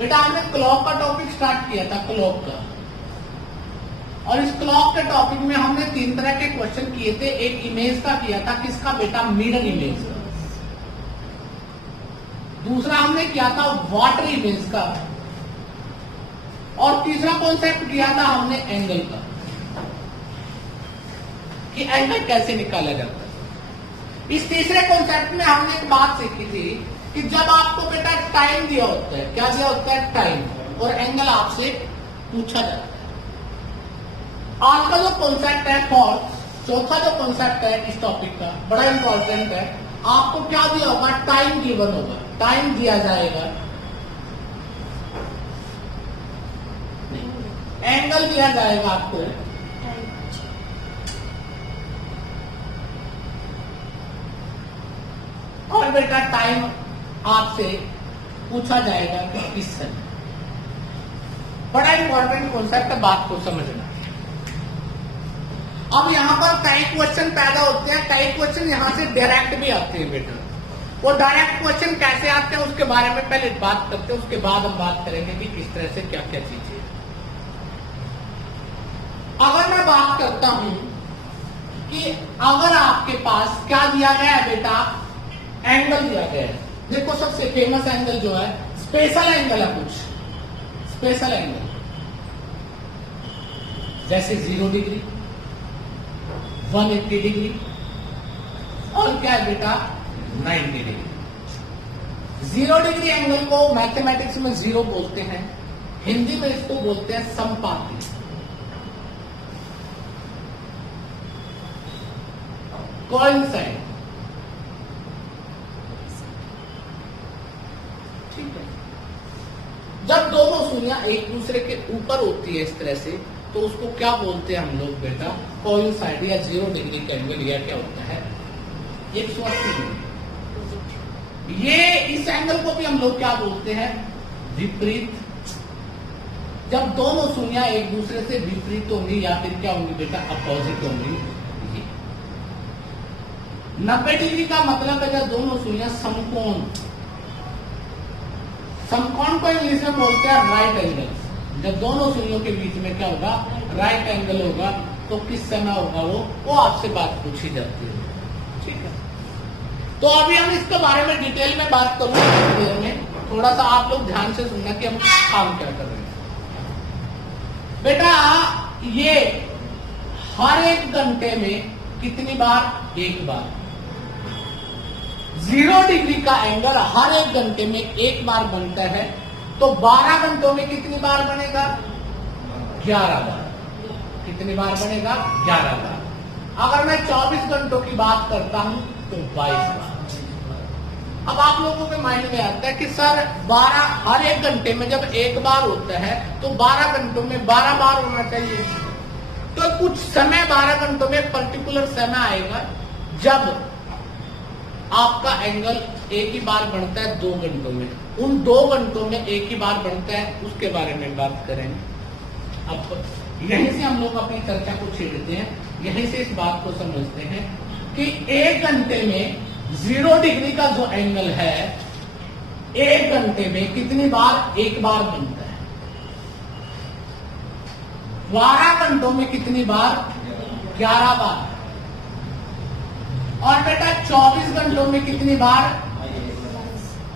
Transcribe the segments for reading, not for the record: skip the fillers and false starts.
बेटा हमने क्लॉक का टॉपिक स्टार्ट किया था, क्लॉक का। और इस क्लॉक के टॉपिक में हमने 3 तरह के क्वेश्चन किए थे। एक इमेज का किया था, किसका बेटा? मिरर इमेज का। दूसरा हमने किया था वाटर इमेज का। और तीसरा कॉन्सेप्ट किया था हमने एंगल का, कि एंगल कैसे निकाला जाता है। इस तीसरे कॉन्सेप्ट में हमने एक बात सीखी थी कि जब आपको बेटा टाइम दिया होता है, क्या दिया होता है? टाइम, और एंगल आपसे पूछा जाता है। आज का जो कॉन्सेप्ट है फोर्थ, चौथा जो कॉन्सेप्ट है इस टॉपिक का, बड़ा इंपॉर्टेंट है। आपको क्या दिया होगा? टाइम गिवन होगा, टाइम दिया जाएगा, एंगल दिया जाएगा आपको, और बेटा टाइम आपसे पूछा जाएगा कि किस समय। बड़ा इंपॉर्टेंट कॉन्सेप्ट है, बात को समझना। अब यहां पर कई क्वेश्चन पैदा होते हैं, कई क्वेश्चन यहां से डायरेक्ट भी आते हैं बेटा। वो डायरेक्ट क्वेश्चन कैसे आते हैं उसके बारे में पहले बात करते हैं, उसके बाद हम बात करेंगे कि किस तरह से क्या क्या चीजें। अगर मैं बात करता हूं कि अगर आपके पास क्या दिया गया है बेटा? एंगल दिया गया है। देखो सबसे फेमस एंगल जो है स्पेशल एंगल है, कुछ स्पेशल एंगल, जैसे 0 डिग्री, 180 डिग्री, और क्या है बेटा? 90 डिग्री। 0 डिग्री एंगल को मैथमेटिक्स में 0 बोलते हैं, हिंदी में इसको बोलते हैं समपाती। कोइंसाइड, ठीक है। जब दोनों सुइयां एक दूसरे के ऊपर होती है इस तरह से, तो उसको क्या बोलते हैं हम लोग बेटा? कोइंसाइड या 0 डिग्री का एंगल, या क्या होता है? 180 डिग्री। ये इस एंगल को भी हम लोग क्या बोलते हैं? विपरीत। जब दोनों सुइयां एक दूसरे से विपरीत होंगी या फिर क्या होंगी बेटा? अपोजिट होंगी। 90 डिग्री का मतलब है जब दोनों सुइयां समकोण, समकोण को इंग्लिश में बोलते हैं राइट एंगल। जब दोनों सुइयों के बीच में क्या होगा? राइट एंगल होगा, तो किस समय होगा? वो आपसे बात पूछी जाती है, ठीक है। तो अभी हम इसके बारे में डिटेल में बात करूंगे देर में। थोड़ा सा आप लोग ध्यान से सुनना कि हम काम क्या कर रहे हैं। बेटा ये हर 1 घंटे में कितनी बार? 1 बार। 0 डिग्री का एंगल हर 1 घंटे में 1 बार बनता है, तो 12 घंटों में कितनी बार बनेगा? 11 बार। कितनी बार बनेगा? 11 बार। अगर मैं 24 घंटों की बात करता हूं तो 22 बार। अब आप लोगों के माइंड में आता है कि सर 12 हर 1 घंटे में जब 1 बार होता है तो 12 घंटों में 12 बार होना चाहिए। तो कुछ समय 12 घंटों में पर्टिकुलर समय आएगा जब आपका एंगल एक ही बार बनता है 2 घंटों में। उन 2 घंटों में एक ही बार बनता है, उसके बारे में बात करेंगे। अब यहीं से हम लोग अपनी चर्चा को छेड़ते हैं, यहीं से इस बात को समझते हैं कि 1 घंटे में 0 डिग्री का जो एंगल है 1 घंटे में कितनी बार? 1 बार बनता है। 12 घंटों में कितनी बार? 11 बार। और बेटा 24 घंटों में कितनी बार?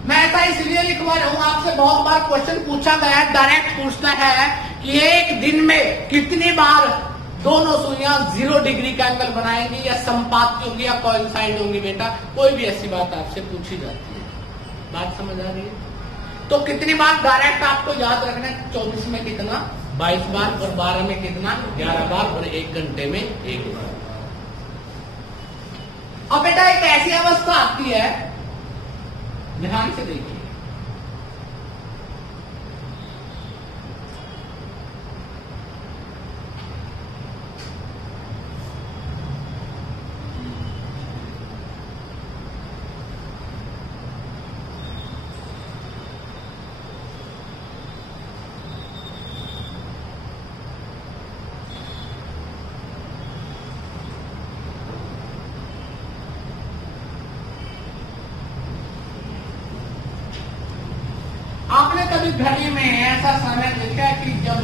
मैं ऐसा इसलिए लिखवा रहा हूं, आपसे बहुत बार क्वेश्चन पूछा गया है, डायरेक्ट पूछता है कि 1 दिन में कितनी बार दोनों सुइयां 0 डिग्री का एंगल बनाएंगी, या समपाती होंगी, या कोइंसाइड होंगी। बेटा कोई भी ऐसी बात आपसे पूछी जाती है, बात समझ आ रही है? तो कितनी बार डायरेक्ट आपको याद रखना है। 24 में कितना? 22 बार, और 12 में कितना? 11 बार, और 1 घंटे में 1 बार। अब बेटा एक ऐसी अवस्था आती है, ध्यान से देखिए, कभी घड़ी में ऐसा समय देखा कि जब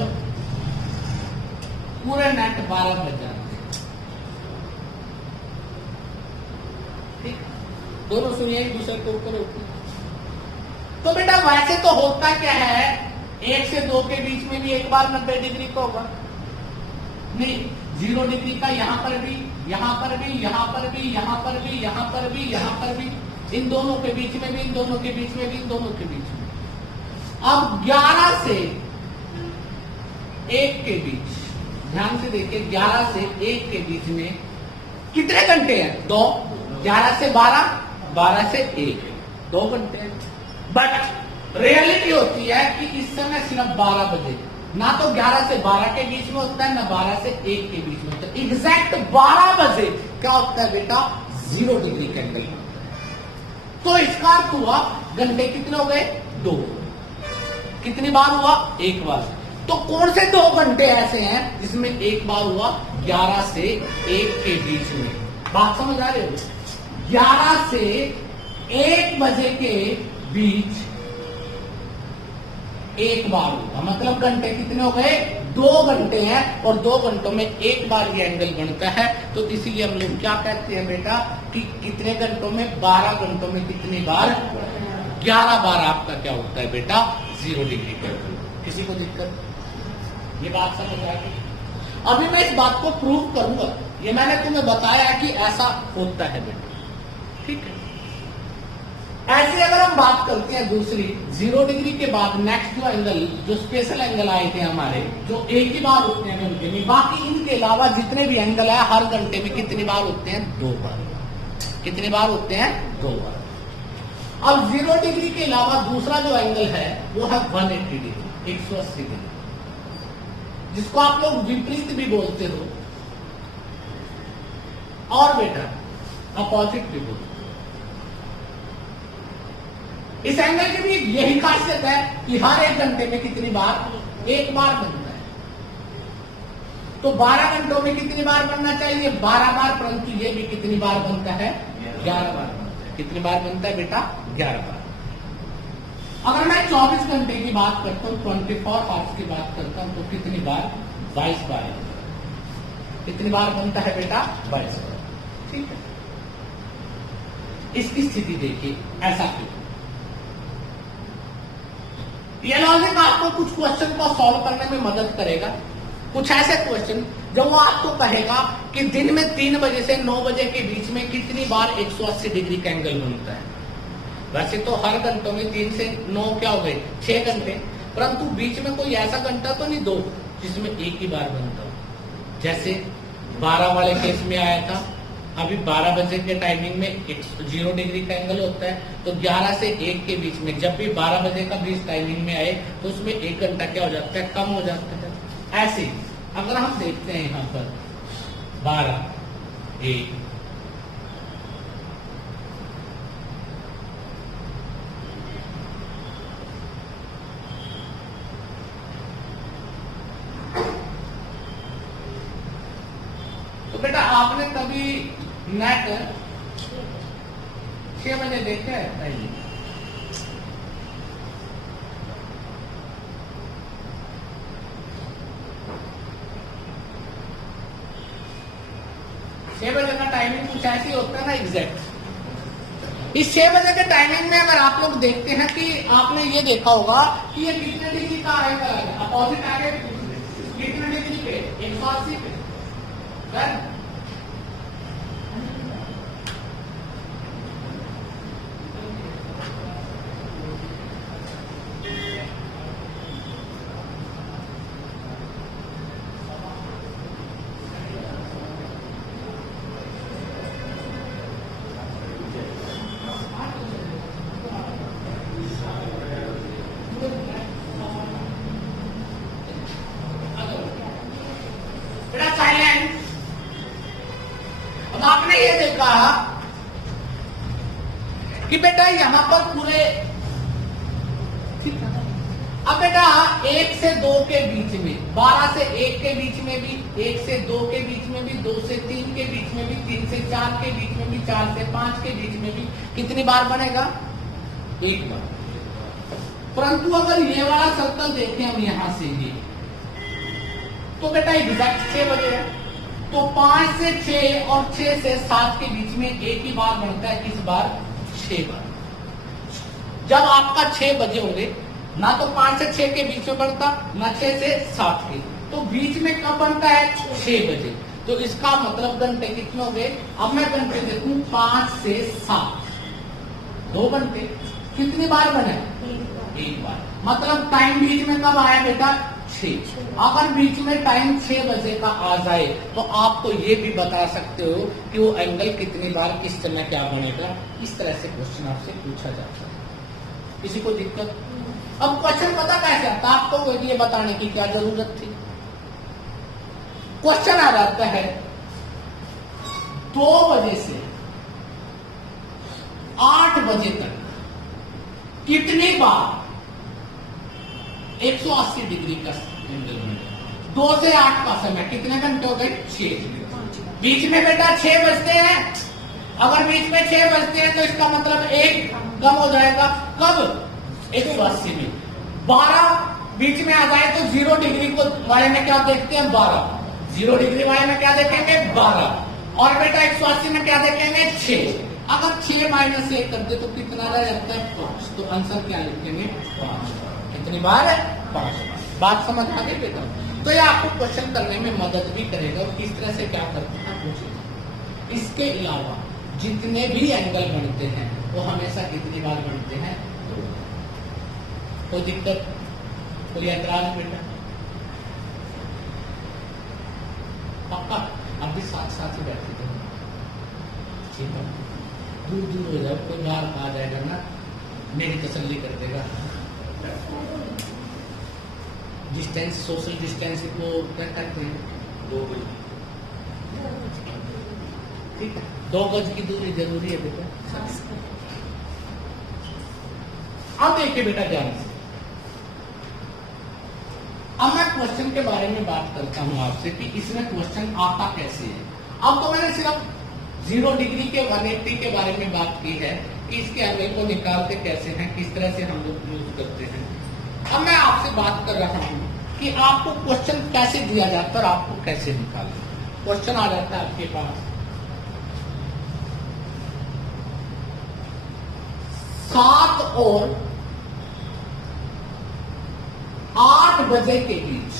पूरे नेट 12 बज जाते हैं? ठीक, दोनों सुनिए, एक दूसरे के ऊपर उठते। तो बेटा वैसे तो होता क्या है, 1 से 2 के बीच में भी एक बार 90 डिग्री का होगा, नहीं 0 डिग्री का, यहां पर भी, यहां पर भी, यहां पर भी, यहां पर भी, यहां पर भी, यहां पर भी, इन दोनों के बीच में भी, इन दोनों के बीच में भी, इन दोनों के बीच में। अब 11 से 1 के बीच, ध्यान से देखिए, 11 से 1 के बीच में कितने घंटे हैं? 2। 11 से 12, 12 से 1, 2 घंटे हैं। बट रियलिटी होती है कि इस समय सिर्फ 12 बजे, ना तो 11 से 12 के बीच में होता है, ना 12 से 1 के बीच में होता है। एग्जैक्ट 12 बजे क्या होता है बेटा? 0 डिग्री का एंगल होता है। तो इसका अर्थ हुआ घंटे कितने हो गए? 2। कितनी बार हुआ? 1 बार। तो कौन से 2 घंटे ऐसे हैं जिसमें 1 बार हुआ? 11 से 1 के बीच में। बात समझ आ रही हो? 11 से 1 बजे के बीच 1 बार होगा, मतलब घंटे कितने हो गए? 2 घंटे हैं, और 2 घंटों में 1 बार ये एंगल बनता है। तो इसीलिए हम लोग क्या कहते हैं बेटा कि कितने घंटों में? 12 घंटों में कितनी बार? 11 बार आपका क्या होता है बेटा? 0 डिग्री का। किसी को दिक्कत? ये बात समझ आ गई? अभी मैं इस बात को प्रूव करूंगा, ये मैंने तुम्हें बताया कि ऐसा होता है बेटा, ठीक है। ऐसे अगर हम बात करते हैं दूसरी, 0 डिग्री के बाद नेक्स्ट जो एंगल, जो स्पेशल एंगल आए थे हमारे, जो एक ही बार होते हैं घंटे में, बाकी इनके अलावा जितने भी एंगल है हर घंटे में कितनी बार होते हैं? 2 बार। कितनी बार होते हैं? 2 बार। अब 0 डिग्री के अलावा दूसरा जो एंगल है वो है 180 डिग्री, 180 डिग्री, जिसको आप लोग विपरीत भी बोलते हो, और बेटा अपोजिट भी बोलते हो। इस एंगल की भी यही खासियत है कि हर 1 घंटे में कितनी बार? 1 बार बनता है। तो 12 घंटों में कितनी बार बनना चाहिए? 12 बार, परंतु ये भी कितनी बार बनता है? 11 बार बनता है। कितनी बार बनता है बेटा? 11 बार। अगर मैं 24 घंटे की बात करता हूं, 24 आवर्स की बात करता हूं, तो कितनी बार? 22 बार। कितनी बार बनता है बेटा? 22 बार। ठीक है, इसकी स्थिति देखिए, ऐसा क्यों? ये लॉजिक आपको कुछ क्वेश्चन को सॉल्व करने में मदद करेगा। कुछ ऐसे क्वेश्चन जब वो आपको कहेगा कि दिन में 3 बजे से 9 बजे के बीच में कितनी बार 180 डिग्री का एंगल बनता है। वैसे तो हर घंटों में 3 से 9 क्या हो गए? 6 घंटे, परंतु बीच में कोई ऐसा घंटा तो नहीं 2 जिसमें 1 ही बार बनता हो। जैसे 12 वाले केस में आया था, अभी 12 बजे के टाइमिंग में 0 डिग्री का एंगल होता है, तो 11 से 1 के बीच में जब भी 12 बजे का बीच टाइमिंग में आए तो उसमें 1 घंटा क्या हो जाता है? कम हो जाता है। ऐसे अगर हम देखते हैं यहां पर 12, 1, तो बेटा आपने कभी नेट 6 बजे देखा है? नहीं। 6 बजे का टाइमिंग कुछ ऐसी होता है ना एग्जैक्ट। इस 6 बजे के टाइमिंग में अगर आप लोग देखते हैं कि आपने ये देखा होगा कि ये कितने डिग्री का आएगा? अपोजिट आगे कितने डिग्री पे? 180 पे। अब आपने ये देखा कि बेटा यहां पर पूरे, ठीक है, अब बेटा 1 से 2 के बीच में, 12 से 1 के बीच में भी, 1 से 2 के बीच में भी, 2 से 3 के बीच में भी, 3 से 4 के बीच में भी, 4 से 5 के बीच में भी कितनी बार बनेगा? 1 बार। परंतु अगर ये वाला सर्कल देखें हम यहां से ये, तो बेटा एग्जैक्ट 6 बजे है, तो 5 से 6 और 6 से 7 के बीच में एक ही बार बनता है, किस बार? 6 बार। जब आपका 6 बजे होंगे, ना तो 5 से 6 के बीच में बनता, ना 6 से 7 के, तो बीच में कब बनता है? 6 बजे। तो इसका मतलब घंटे कितने हो गए? अब मैं घंटे देखूं, 5 से 7, 2 घंटे। कितनी बार बने? एक बार। मतलब टाइम बीच में कब आया बेटा? 6। अगर बीच में टाइम 6 बजे का आ जाए तो आप तो ये भी बता सकते हो कि वो एंगल कितनी बार किस समय क्या बनेगा। इस तरह से क्वेश्चन आपसे पूछा जाता है। किसी को दिक्कत? अब क्वेश्चन पता कैसे आता? आपको ये बताने की क्या जरूरत थी? क्वेश्चन आ जाता है 2 बजे से 8 बजे तक कितनी बार 180 डिग्री का एंगल बनेगा। 2 से 8 का समय कितने घंटे हो गए? 6। बीच में बेटा 6 बजते हैं। अगर बीच में 6 बजते हैं तो इसका मतलब 1 कम हो जाएगा। कब? 180 में। 12 बीच में आ जाए तो 0 डिग्री को वाले में क्या देखते हैं? 12। 0 डिग्री वाले में क्या देखेंगे? 12। और बेटा 180 में क्या देखेंगे? 6। अगर 6 माइनस 1 करते तो कितना रह जाता है? 5। तो आंसर क्या लिखेंगे? 5। कितनी बार है? 5 बार। बात समझ आ गई बेटा? तो ये आपको क्वेश्चन करने में मदद भी करेगा और किस तरह से क्या करते हैं पूछेगा। इसके अलावा जितने भी एंगल बनते हैं वो हमेशा कितनी बार बनते हैं? 2। कोई दिक्कत? कोई ऐतराज बेटा? पक्का? अब भी साथ साथ ही बैठे थे, ठीक है? दूर दूर हो जाओ, कोई बाहर आ जाएगा ना, मेरी तसल्ली कर देगा। डिस्टेंस, सोशल डिस्टेंस को क्या कहते हैं? 2 गज। ठीक है, 2 गज की दूरी जरूरी है बेटा। अब देखिए बेटा ध्यान से, अब मैं क्वेश्चन के बारे में बात करता हूं आपसे कि इसमें क्वेश्चन आता कैसे है। अब तो मैंने सिर्फ 0 डिग्री के 180 के बारे में बात की है कि इसके एंगल को निकालते कैसे हैं, किस तरह से हम लोग यूज करते हैं। अब मैं आपसे बात कर रहा हूं कि आपको क्वेश्चन कैसे दिया जाता है और आपको कैसे निकालना। क्वेश्चन आ जाता है आपके पास 7 और 8 बजे के बीच,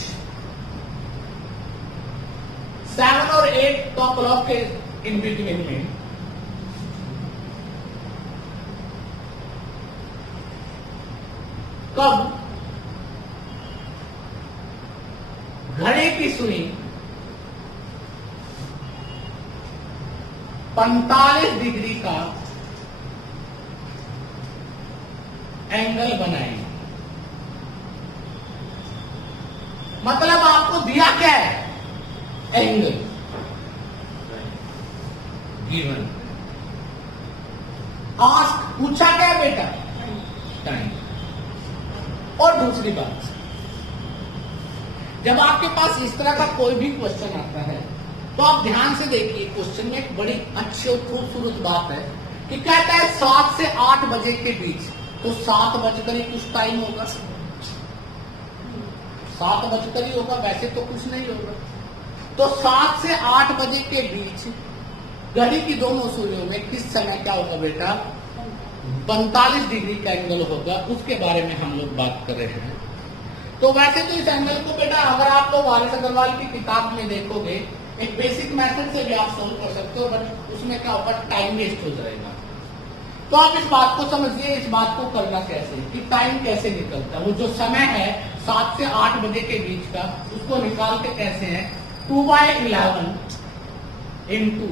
7 और 8 क्लॉक के इन बिटवीन में कब घड़ी की सुई 45 डिग्री का एंगल बनाएंगे। मतलब आपको दिया क्या है? Angle given. आस्क पूछा क्या बेटा? टाइम। और दूसरी बात, जब आपके पास इस तरह का कोई भी क्वेश्चन आता है तो आप ध्यान से देखिए, क्वेश्चन में एक बड़ी अच्छी और खूबसूरत बात है कि कहता है 7 से 8 बजे के बीच, तो 7 बजकर ही कुछ टाइम होगा, 7 बजकर ही होगा, वैसे तो कुछ नहीं होगा। तो 7 से 8 बजे के बीच घड़ी की दोनों सुइयों में किस समय क्या होगा बेटा? 45 डिग्री का एंगल होगा। उसके बारे में हम लोग बात कर रहे हैं। तो वैसे तो इस एंगल को बेटा अगर आप लोग वारिस अग्रवाल की किताब में देखोगे, एक बेसिक मेथड से भी आप सोल्व कर सकते हो, बट उसमें क्या होगा? टाइम वेस्ट हो जाएगा। तो आप इस बात को समझिए, इस बात को करना कैसे कि टाइम कैसे निकलता है। वो जो समय है 7 से 8 बजे के बीच का, उसको निकालते कैसे हैं? 2/11 इंटू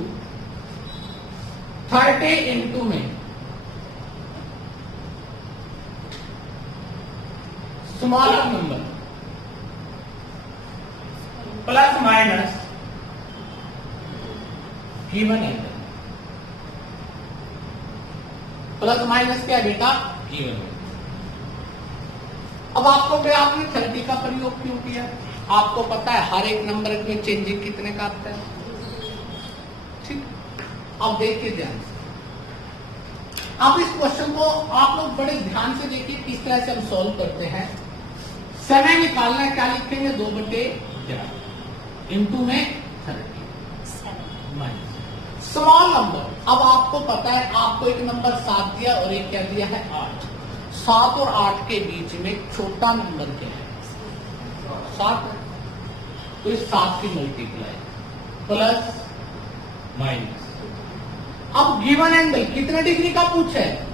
30 इंटू में smaller number plus minus given angle. Plus minus क्या है बेटा? गिवन। अब आपने 30 का प्रयोग क्यों किया? आपको पता है हर एक नंबर में चेंजिंग कितने का आता है। ठीक, अब देखिए ध्यान से, अब इस क्वेश्चन को आप लोग बड़े ध्यान से देखिए किस तरह से हम सॉल्व करते हैं। समय निकालना है, क्या लिखेंगे 2/11 इंटू में 30 माइनस स्मॉल नंबर। अब आपको पता है, आपको एक नंबर 7 दिया और एक क्या दिया है 8। 7 और 8 के बीच में छोटा नंबर क्या है 7 है, तो इस 7 की मल्टीप्लाई प्लस माइनस। अब गिवन एंगल कितने डिग्री का पूछा है,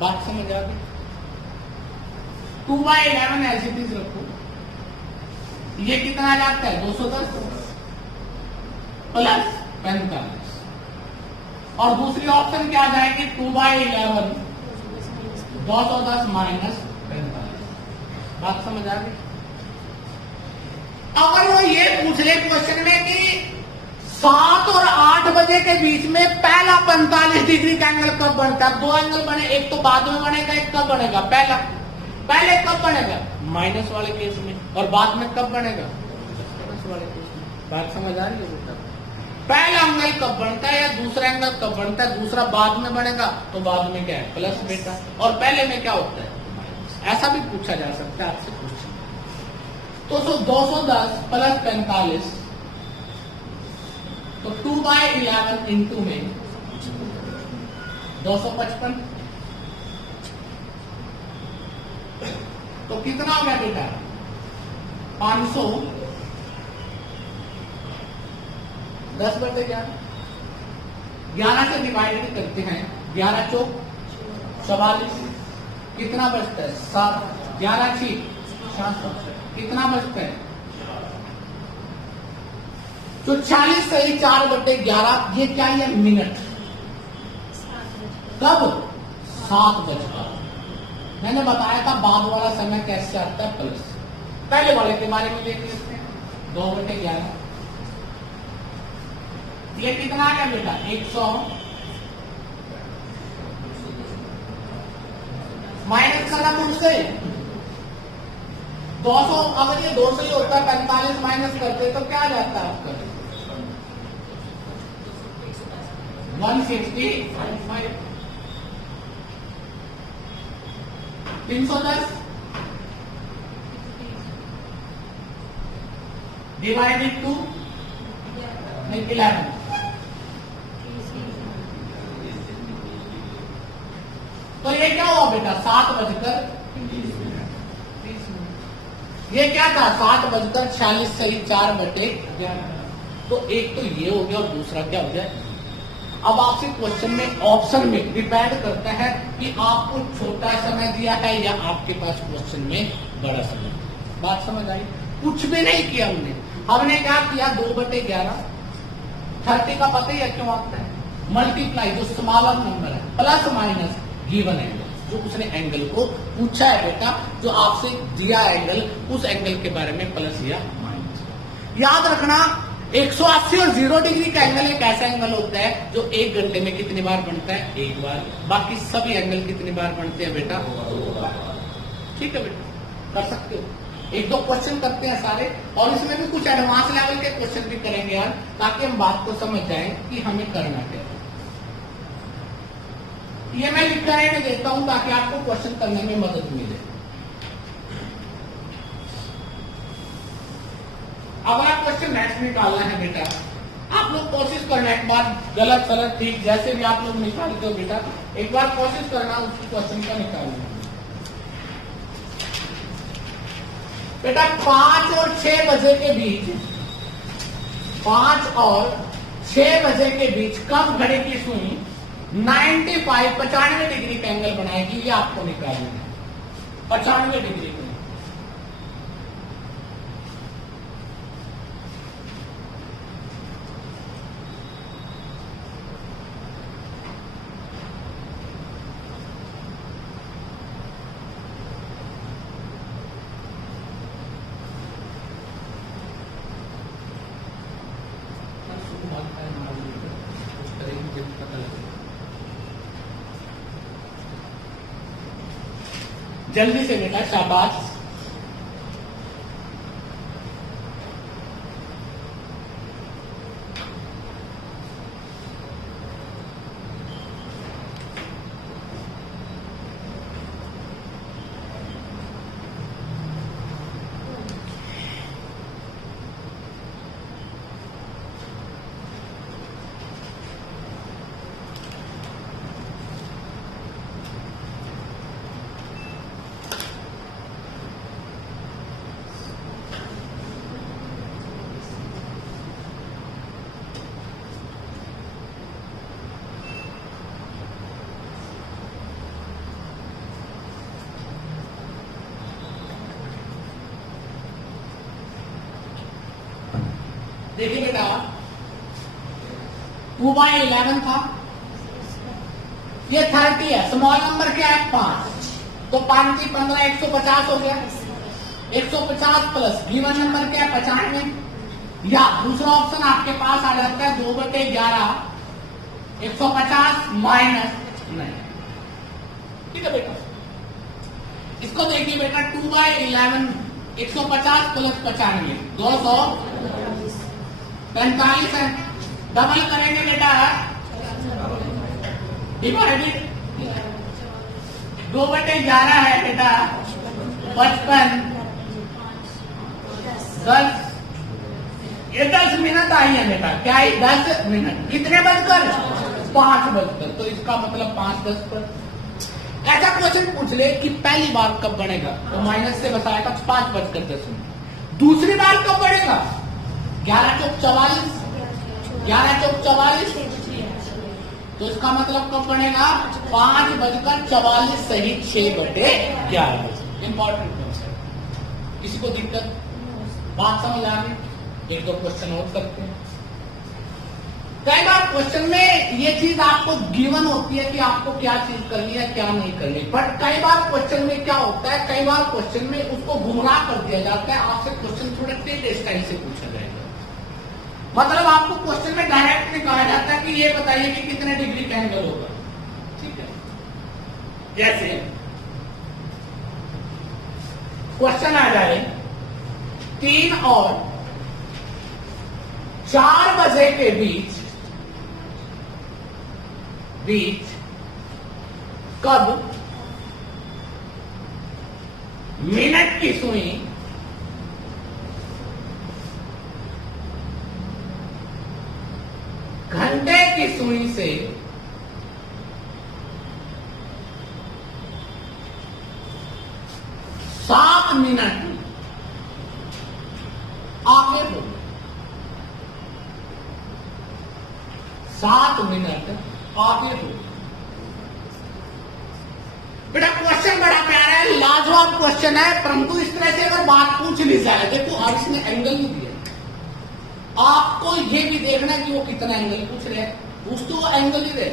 बात समझ आ गई। 2/11 ऐसी चीज रखो, ये कितना आ जाता है 210 प्लस 45, और दूसरी ऑप्शन क्या आ जाएगी 2/11 210 माइनस 45। बात समझ आ गई। अगर वो ये पूछ ले क्वेश्चन में कि 7 और 8 बजे के बीच में पहला 45 डिग्री का एंगल कब बनता है, 2 एंगल बने, एक तो बाद में बनेगा, एक कब बनेगा पहले कब बनेगा माइनस वाले केस में, और बाद में कब बनेगा प्लस वाले केस में। बात समझ आ रही है बेटा। पहला एंगल कब बनता है या दूसरा एंगल कब बनता है, दूसरा बाद में बनेगा तो बाद में क्या है प्लस बेटा, और पहले में क्या होता है माइनस। ऐसा भी पूछा जा सकता है आपसे क्वेश्चन। तो 210 प्लस 45, तो 2/11 इंटू में 255, तो कितना हो गया बेटा 500 10/11 11 से डिवाइड करते हैं, 11 चौक 44, कितना बचता है 7, 11 6 7, कितना बचता है तो 40 सही 4/11, ये क्या है मिनट, कब 7 बजकर। मैंने बताया था बाद वाला समय कैसे आता है प्लस, पहले वाले के बारे में देख लेते हैं 2/11, ये कितना आ गया बेटा 100 माइनस करना मुझसे 200, अगर ये 200 ही होता है 45 माइनस करते तो क्या जाता है आपका 165, 310 डिवाइडेड टू 11, तो ये क्या हुआ बेटा 7:30। ये क्या था 7:46 सही 4/11, तो एक तो ये हो गया और दूसरा क्या हो गया। अब आपसे क्वेश्चन में ऑप्शन में डिपेंड करता है कि आपको छोटा समय दिया है या आपके पास क्वेश्चन में बड़ा समय। बात समझ आई। कुछ भी नहीं किया हमने क्या किया 2/11, 30 का पता ही है क्यों आता है, मल्टीप्लाई जो स्मॉलर नंबर है प्लस माइनस गिवन एंगल, जो उसने एंगल को पूछा है बेटा, जो आपसे दिया एंगल उस एंगल के बारे में प्लस या माइनस। याद रखना 180 और 0 डिग्री का एंगल एक ऐसा एंगल होता है जो 1 घंटे में कितनी बार बनता है, 1 बार। बाकी सभी एंगल कितनी बार बनते हैं बेटा, 2 बार। ठीक है बेटा, कर सकते हो। 1-2 क्वेश्चन करते हैं सारे, और इसमें भी कुछ एडवांस लेवल के क्वेश्चन भी करेंगे यार, ताकि हम बात को समझ जाएं कि हमें करना क्या है। ये मैं लिख कर रहने देता हूं ताकि आपको क्वेश्चन करने में मदद मिले। अगला क्वेश्चन नेक्स्ट निकालना है बेटा, आप लोग कोशिश करना, एक बार गलत सलत ठीक जैसे भी आप लोग निकालते हो बेटा, एक बार कोशिश करना उस क्वेश्चन का निकालना। बेटा 5 और 6 बजे के बीच, 5 और 6 बजे के बीच कब घड़ी की सुई 95 डिग्री का एंगल बनाएगी, ये आपको निकालना है 95 डिग्री का। जल्दी से बेटा, शाबाश। देखिए बेटा 2/11 था, ये 30 है, स्मॉल नंबर क्या है 5, तो 5 की 15 150 हो गया, 150 प्लस गिवन नंबर क्या है 95, या दूसरा ऑप्शन आपके पास आ जाता है 2/11 150 माइनस नहीं। ठीक है बेटा, इसको देखिए बेटा 2/11 150 प्लस 95 245 है, डबल करेंगे बेटा डिवाइडेड 2/11 है बेटा 55 10, ये 10 मिनट आई है बेटा, क्या है 10 मिनट, कितने बजकर 5 बजकर, तो इसका मतलब 5:10 पर। ऐसा क्वेश्चन पूछ ले कि पहली बार कब बढ़ेगा, तो माइनस से बताएगा 5:10, दूसरी बार कब बढ़ेगा 11 चौक 44, 11 चौक 44, तो इसका मतलब कब बढ़ेगा 5:44 सही 6/11। इंपॉर्टेंट क्वेश्चन, किसी को दिक्कत बात समझ आ गई? एक दो क्वेश्चन और करते हैं। कई बार क्वेश्चन में ये चीज आपको गिवन होती है कि आपको क्या चीज करनी है क्या नहीं करनी, बट कई बार क्वेश्चन में क्या होता है, कई बार क्वेश्चन में उसको गुमराह कर दिया जाता है, आपसे क्वेश्चन थोड़े टेढ़े स्टाइल से पूछा जाएगा। मतलब आपको क्वेश्चन में डायरेक्ट में कहा जाता है कि ये बताइए कि कितने डिग्री का एंगल होगा। ठीक है, जैसे क्वेश्चन आ जाए 3 और 4 बजे के बीच कब मिनट की सुई घंटे की सुई से 7 मिनट आगे हो, 7 मिनट आगे हो। बेटा क्वेश्चन बड़ा प्यारा है, लाजवाब क्वेश्चन है, परंतु इस तरह से अगर बात पूछ ली जाए, देखो अब इसने एंगल नहीं दिया, आपको ये भी देखना है कि वो कितना एंगल पूछ रहे हैं, उस तो वो एंगल ही दे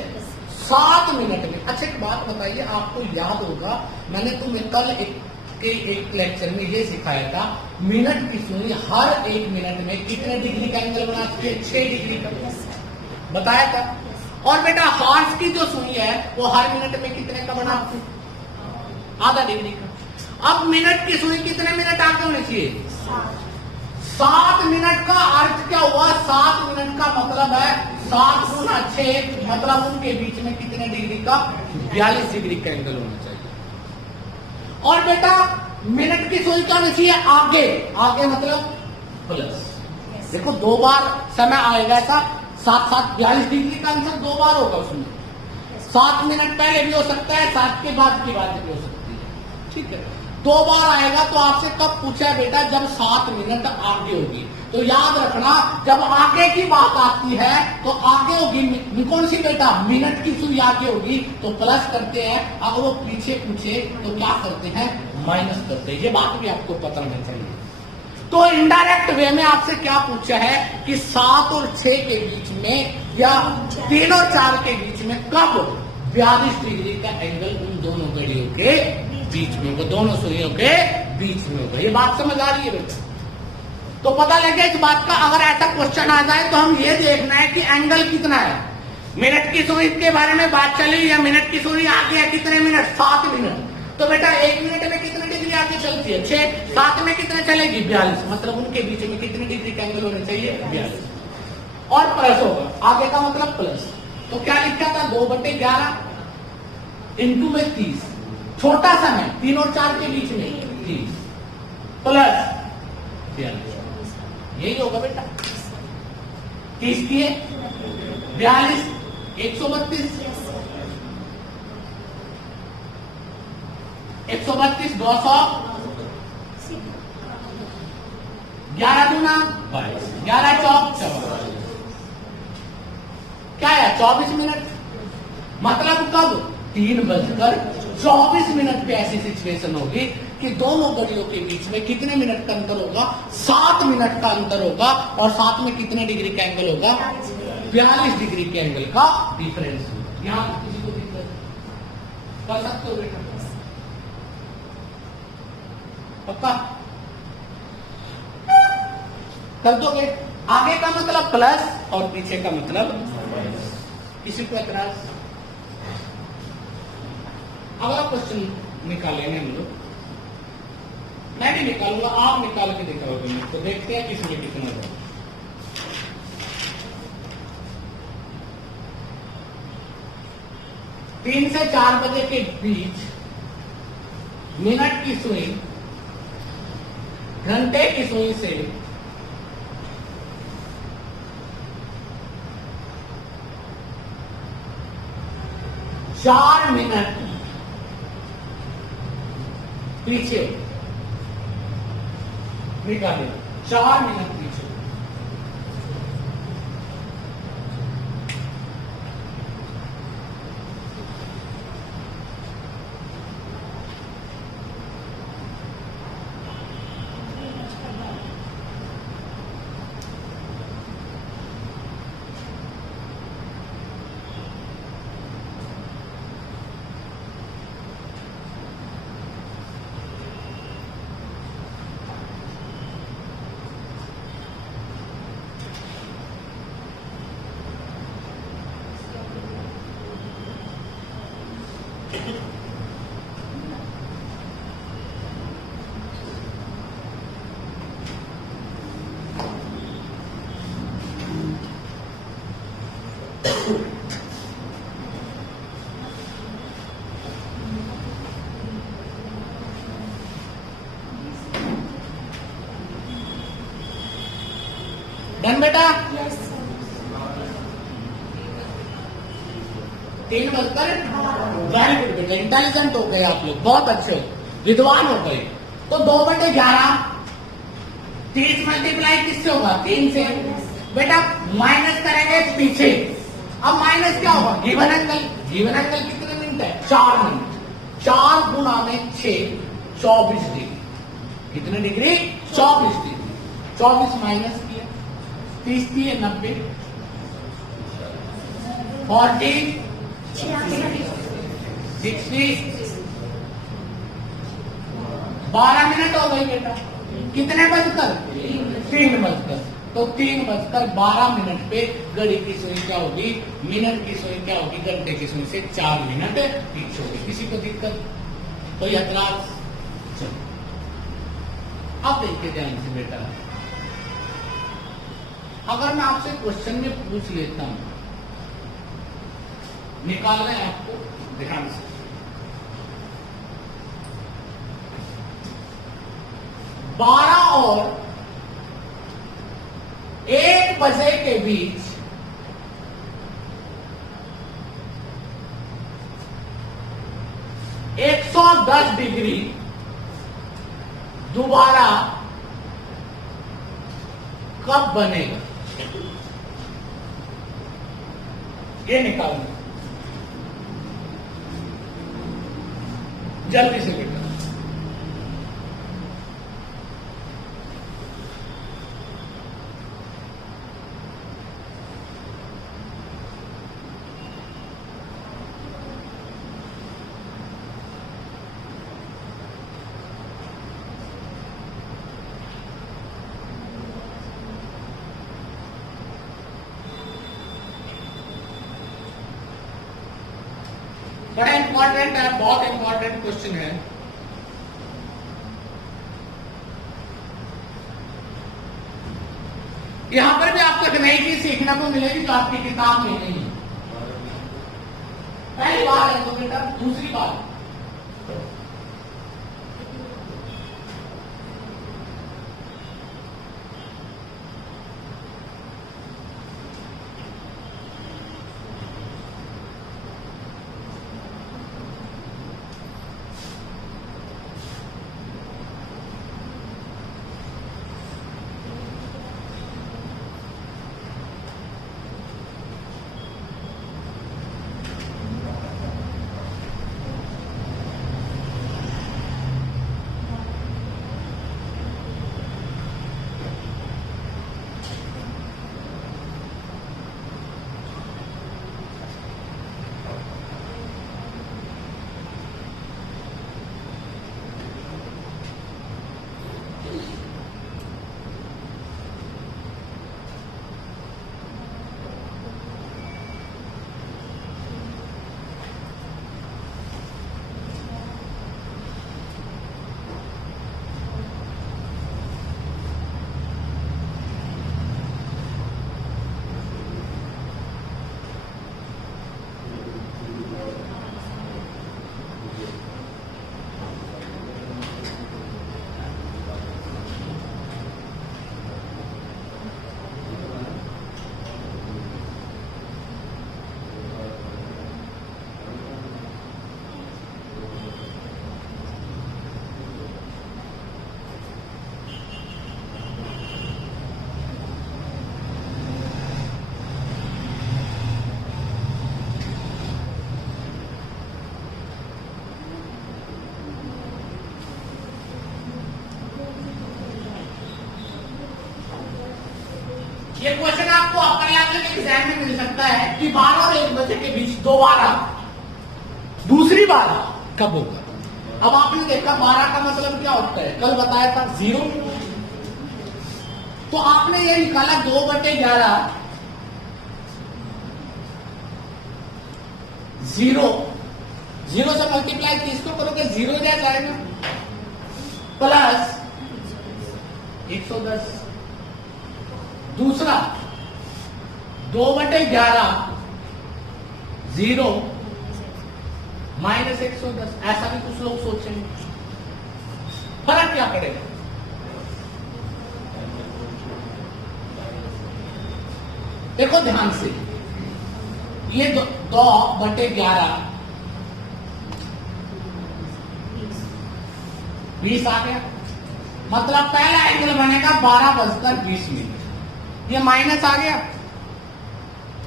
7 मिनट में। अच्छा एक बात बताइए, आपको याद होगा मैंने तुम्हें कल एक लेक्चर में ये सिखाया था, मिनट की सुई हर 1 मिनट में कितने डिग्री का एंगल बनाती है 6 डिग्री का बताया था। और बेटा हॉर्स की जो सुई है वो हर मिनट में कितने का बनाती है आधा डिग्री का। अब मिनट की सुई कितने मिनट आगे होनी चाहिए 7 मिनट का अर्थ क्या हुआ, 7 मिनट का मतलब है 7 गुना 6, मतलब उनके बीच में कितने डिग्री का 42 डिग्री का एंगल होना चाहिए। और बेटा मिनट की सुई क्या होनी चाहिए आगे, आगे मतलब प्लस। देखो 2 बार समय आएगा ऐसा, 7 42 डिग्री का आंसर 2 बार होगा उसमें, 7 मिनट पहले भी हो सकता है, 7 के बाद की बात भी हो सकती है। ठीक है, 2 बार आएगा, तो आपसे कब पूछा है बेटा जब 7 मिनट आगे होगी। तो याद रखना जब आगे की बात आती है तो आगे होगी कौन सी बेटा, मिनट की सुई आगे होगी तो प्लस करते हैं, अगर वो पीछे पूछे तो क्या करते हैं माइनस करते हैं। ये बात भी आपको पता होना चाहिए। तो इनडायरेक्ट वे में आपसे क्या पूछा है कि 7 और 6 के बीच में या 3 और 4 के बीच में कब 42 डिग्री का एंगल उन दोनों घड़ियों के बीच में होगा, दोनों सुइयों के बीच में होगा। ये बात समझ आ रही है बेटा? तो पता लगे इस बात का, अगर ऐसा क्वेश्चन आ जाए तो हम ये देखना है कि एंगल कितना है। मिनट की सुई के बारे में बात चली, या मिनट की सुई आगे है कितने मिनट 7 मिनट, तो बेटा 1 मिनट में कितने डिग्री आगे चलती है 6, 7 में कितने चलेगी 42, मतलब उनके बीच में कितने डिग्री का एंगल होना चाहिए 42। और प्लस होगा, आगे का मतलब प्लस, तो क्या लिखा था 2/11 इंटू में 30, छोटा सा है 3 और 4 के बीच में 30 प्लस 42, यही होगा बेटा। 30 किए 42 132, 132 200, 11 दूना 22, 11 चौक 24, क्या है 24 मिनट, मतलब कब 3:24 मिनट पे ऐसी सिचुएशन होगी कि दोनों घड़ियों के बीच में कितने मिनट का अंतर होगा? 7 मिनट का अंतर होगा। और साथ में कितने डिग्री का एंगल होगा? 42 डिग्री के एंगल का डिफरेंस होगा। यहां किसी को दिक्कत कर सकते हो बेटा? पक्का कर दोगे? आगे का मतलब प्लस और पीछे का मतलब किसी को एतराज? अगला क्वेश्चन निकालेंगे हम लोग। मैं भी निकालूंगा, आप निकाल के दिखाओगे। तो देखते हैं किसमें कितना होगा। तीन से 4 बजे के बीच मिनट की सुई घंटे की सुई से 4 मिनट पीछे निकाले। 4 मिनट पीछे। डन बेटा? 3 बजकर वेरी गुड बेटा, इंटेलिजेंट हो गए आप लोग, बहुत अच्छे हो, विद्वान हो गए। तो 2/11 30 मल्टीप्लाई किससे होगा? 3 से। बेटा माइनस करेंगे पीछे। अब माइनस क्या होगा? Given angle. गिवन एंगल कितने मिनट है? 4 मिनट। 4 गुणा में 6 24 डिग्री। कितने डिग्री? 24 डिग्री। 24 माइनस किया 30 है 90 40 60 12 मिनट हो गई बेटा। कितने बजकर? 3 बजकर। तो 3:12 पे घड़ी की सुई क्या होगी? मिनट की सुई क्या होगी? घंटे की सुई से 4 मिनट पीछे होगी। किसी को दिक्कत? कोई एतराज? चलो अब देखिए ध्यान से बेटा, अगर मैं आपसे क्वेश्चन में पूछ लेता हूं, निकालना है आपको ध्यान से। 12 और 1 बजे के बीच एक 110 डिग्री दोबारा कब बनेगा? ये निकालना जल्दी से बेटा। बड़ा इंपॉर्टेंट है, बहुत इंपॉर्टेंट क्वेश्चन है। यहां पर भी आपको एक नई चीज सीखने को मिलेगी जो आपकी किताब में नहीं है। पहली बार है तो बेटा, दूसरी बार ये क्वेश्चन आपको अपर लेवल के एग्जाम में मिल सकता है कि 12 और 1 बजे के बीच दोबारा दूसरी बार कब होगा। अब आपने देखा 12 का मतलब क्या होता है, कल बताया था 0, तो आपने ये निकाला 2/11 0 से मल्टीप्लाई किसको करोगे, 0 रह जाएगा, प्लस 110। दूसरा 2/11 0 माइनस 110, ऐसा भी कुछ लोग सोचेंगे। फर्क क्या पड़ेगा, देखो ध्यान से, ये 2/11 20 आ गया, मतलब पहला एंगल बनेगा 12:20। ये माइनस आ गया,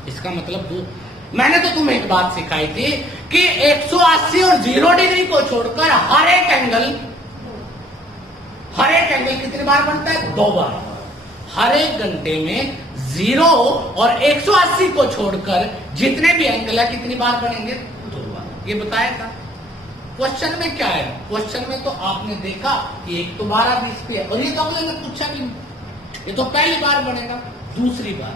इसका मतलब मैंने तो तुम्हें एक बात सिखाई थी कि 180 और 0 डिग्री को छोड़कर हर एक एंगल कितनी बार बनता है, 2 बार। हर एक घंटे में 0 और 180 को छोड़कर जितने भी एंगल है कितनी बार बनेंगे, 2 बार। ये बताया था। क्वेश्चन में क्या है, क्वेश्चन में तो आपने देखा कि एक तो 12:20 पे है, और ये तो अगले ने पूछा भी, ये तो पहली बार बनेगा, दूसरी बार।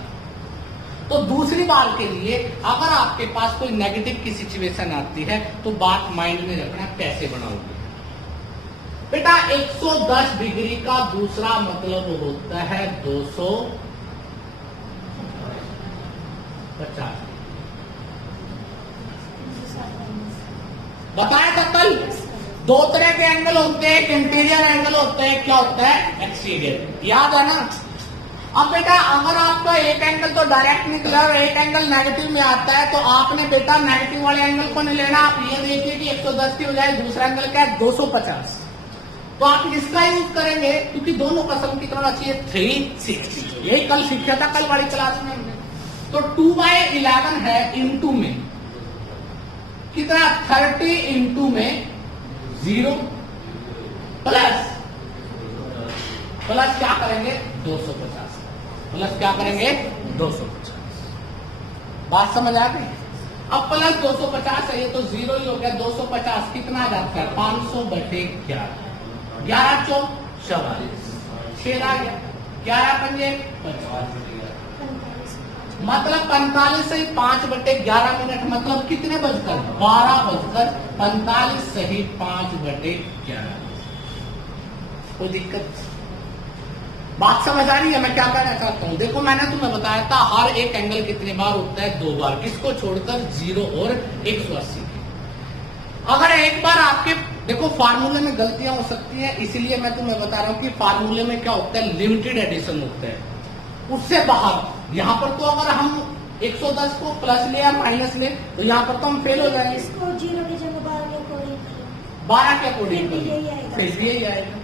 तो दूसरी बार के लिए अगर आपके पास कोई नेगेटिव की सिचुएशन आती है तो बात माइंड में रखना, कैसे बनाओगे बेटा। 110 डिग्री का दूसरा मतलब होता है 250। बताया था कल, 2 तरह के एंगल होते हैं, एक इंटीरियर एंगल होता है, क्या होता है, एक्सटीरियर। याद है ना। अब बेटा अगर आपका एक एंगल तो डायरेक्ट निकला और एक एंगल नेगेटिव में आता है, तो आपने बेटा नेगेटिव वाले एंगल को नहीं लेना। आप ये देखिए कि 110 की बजाय दूसरा एंगल क्या है, 250। तो आप इसका यूज करेंगे, क्योंकि दोनों का सम कितना होना चाहिए, 360। यही कल सीखा था, कल वाली क्लास में हमने। तो 2/11 है इंटू में कितना, 30 इंटू में 0 प्लस क्या करेंगे, 250 प्लस क्या करेंगे, 250। बात समझ आ गई। अब प्लस 250 है, ये तो 0 ही हो गया। 250 कितना आ जाता है, 500/11, 11 चौक 44, 6 आ गया, 11 पंजे 55, मतलब 45 से 5/11 मिनट, मतलब कितने बजकर, 12:45 सही 5/11। कोई दिक्कत, बात समझ आ रही है मैं क्या कहना चाहता हूं। देखो मैंने तुम्हें बताया था हर एक एंगल कितने बार होता है, 2 बार, किसको छोड़कर, 0 और 180। अगर एक बार आपके देखो फार्मूले में गलतियां हो सकती हैं, इसीलिए मैं तुम्हें बता रहा हूं कि फार्मूले में क्या होता है, लिमिटेड एडिशन होता है, उससे बाहर। यहां पर तो अगर हम 110 को प्लस ले या माइनस ले तो यहां पर तो हम फेल हो जाएंगे। इसको 0 की जगह 12 के अकॉर्डिंग, 12 के अकॉर्डिंग फिर भी यही आएगा।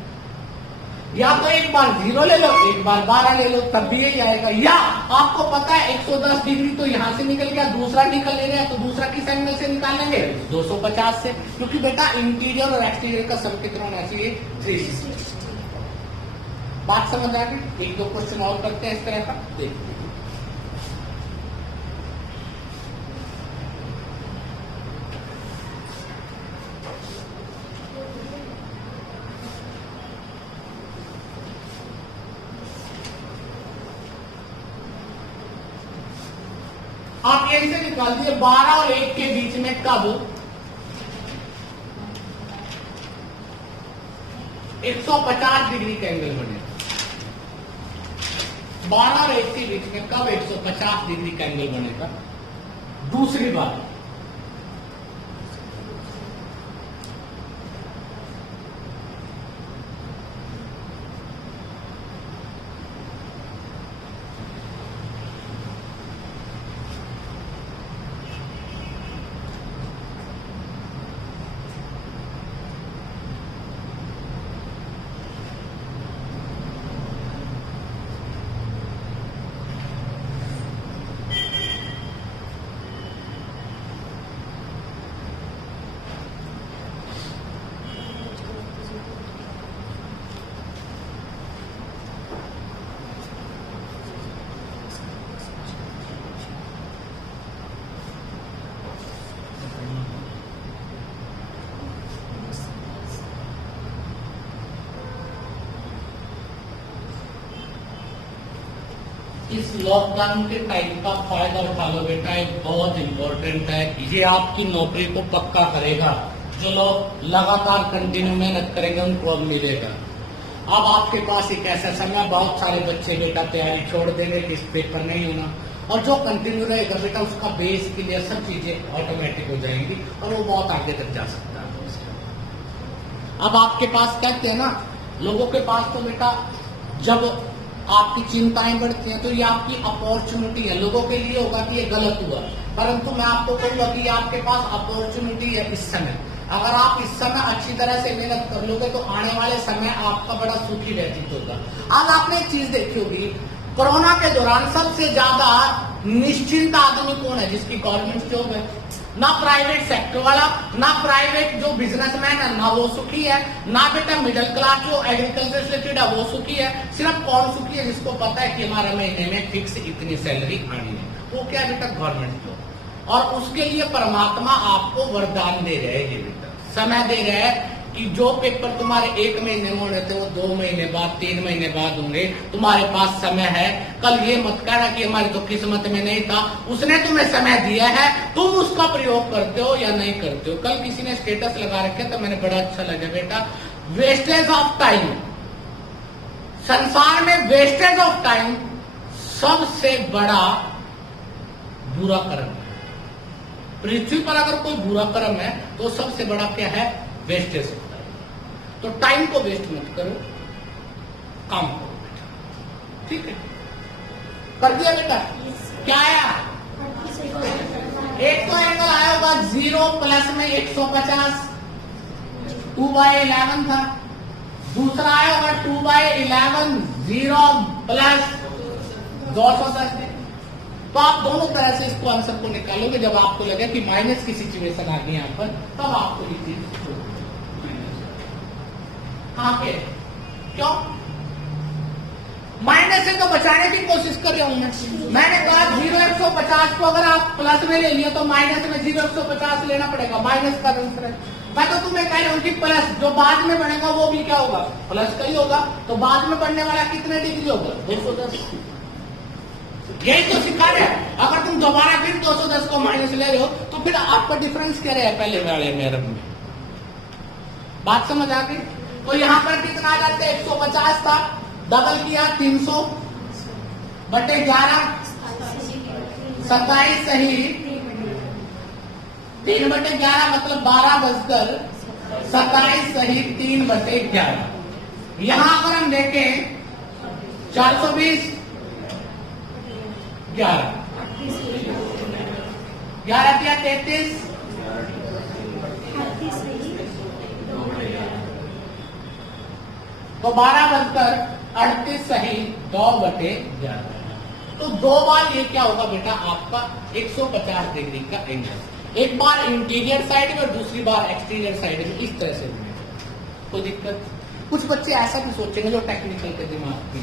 या तो एक बार 0 ले लो, एक बार 12 ले लो, तब भी यही आएगा। या आपको पता है 110 डिग्री तो यहां से निकल गया, दूसरा निकल ले रहे हैं, तो दूसरा किस एंगल से निकालेंगे, 250 से, क्योंकि बेटा इंटीरियर और एक्सटीरियर का सम कितना होना चाहिए, 360। बात समझ आ गई। 1-2 क्वेश्चन और करते हैं इस तरह का, देखिए। आप यही से निकाल दिए 12 और 1 के बीच में कब 150 डिग्री का एंगल बने। 12 और 1 के बीच में कब 150 डिग्री का एंगल बनेगा। दूसरी बात, इस लॉकडाउन के टाइम का फायदा उठा लो बेटा, ये बहुत इंपॉर्टेंट है। ये आपकी नौकरी को पक्का करेगा। जो लोग लगातार कंटिन्यू मेहनत करेंगे उनको अब मिलेगा। अब आपके पास एक ऐसा समय, बहुत सारे बच्चे बेटा तैयारी छोड़ देंगे कि इस पेपर नहीं होना, और जो कंटिन्यू रहेगा बेटा उसका बेस क्लियर, सब चीजें ऑटोमेटिक हो जाएंगी और वो बहुत आगे तक जा सकता है। अब आपके पास कहते हैं ना, लोगों के पास तो बेटा जब आपकी चिंताएं बढ़ती हैं तो ये आपकी अपॉर्चुनिटी है। लोगों के लिए होगा कि ये गलत हुआ, परंतु मैं आपको कहूंगा कि आपके पास अपॉर्चुनिटी है इस समय। अगर आप इस समय अच्छी तरह से मेहनत कर लोगे तो आने वाले समय आपका बड़ा सुखी व्यतीत होगा। आज आपने एक चीज देखी होगी, कोरोना के दौरान सबसे ज्यादा निश्चिंत आदमी कौन है? जिसकी गवर्नमेंट जॉब है। ना प्राइवेट सेक्टर वाला, ना प्राइवेट जो बिजनेसमैन है, ना वो सुखी है, ना बेटा मिडिल क्लास जो एग्रीकल्चर से रिलेटेड है वो सुखी है। सिर्फ कौन सुखी है? जिसको पता है कि हमारा महीने में फिक्स इतनी सैलरी आनी है। वो क्या है बेटा? Government job. और उसके लिए परमात्मा आपको वरदान दे रहे हैं बेटा, समय दे रहे हैं कि जो पेपर तुम्हारे 1 महीने में होने थे वो 2 महीने बाद, 3 महीने बाद होंगे। तुम्हारे पास समय है। कल ये मत कहना कि हमारी तो किस्मत में नहीं था। उसने तुम्हें समय दिया है, तुम उसका प्रयोग करते हो या नहीं करते हो। कल किसी ने स्टेटस लगा रखे तो मैंने बड़ा अच्छा लगा बेटा, वेस्टेज ऑफ टाइम। संसार में वेस्टेज ऑफ टाइम सबसे बड़ा बुरा कर्म है। पृथ्वी पर अगर कोई बुरा कर्म है तो सबसे बड़ा क्या है? Wastage of time. तो टाइम को वेस्ट मत करो, काम करो बेटा। ठीक है, कर दिया बेटा? क्या आया? एक तो एंगल आया होगा 0 प्लस में 150, 2/11 था। दूसरा आया होगा 2/11, 0 प्लस 210। तो आप दोनों तरह से इसको आंसर को निकालोगे। जब आपको लगे कि माइनस की सिचुएशन आ गई यहाँ पर, तब आपको ये चीज के क्यों माइनस से तो बचाने की कोशिश कर रहा हूं मैंने कहा 0 150 को अगर आप प्लस में ले लिया तो माइनस में 0 150 लेना पड़ेगा, माइनस का आंसर है। मैं तो तुम्हें कह रहा हूं कि प्लस जो बाद में बनेगा वो भी क्या होगा? प्लस का ही होगा। तो बाद में बढ़ने वाला कितने डिग्री होगा? 210। यही तो सिखा रहे हैं। अगर तुम दोबारा फिर 210 को माइनस ले रहे हो तो फिर आपका डिफरेंस क्या रहेगा पहले वाले मेरे में? बात समझ आ गई? तो यहां पर कितना आ जाते? 150 था, डबल किया 300 बटे 11, 27 सही 3 बटे 11 मतलब 12:27 सही 3 बटे 11। यहां अगर हम देखें 420 11 11 किया 33 तो 12:38 सही 2/11। तो 2 बार ये क्या होगा बेटा? आपका 150 डिग्री का एंगल। एक बार इंटीरियर साइड में और दूसरी बार एक्सटीरियर साइड में, इस तरह से कोई दिक्कत? कुछ बच्चे ऐसा भी सोचेंगे जो टेक्निकल के दिमाग की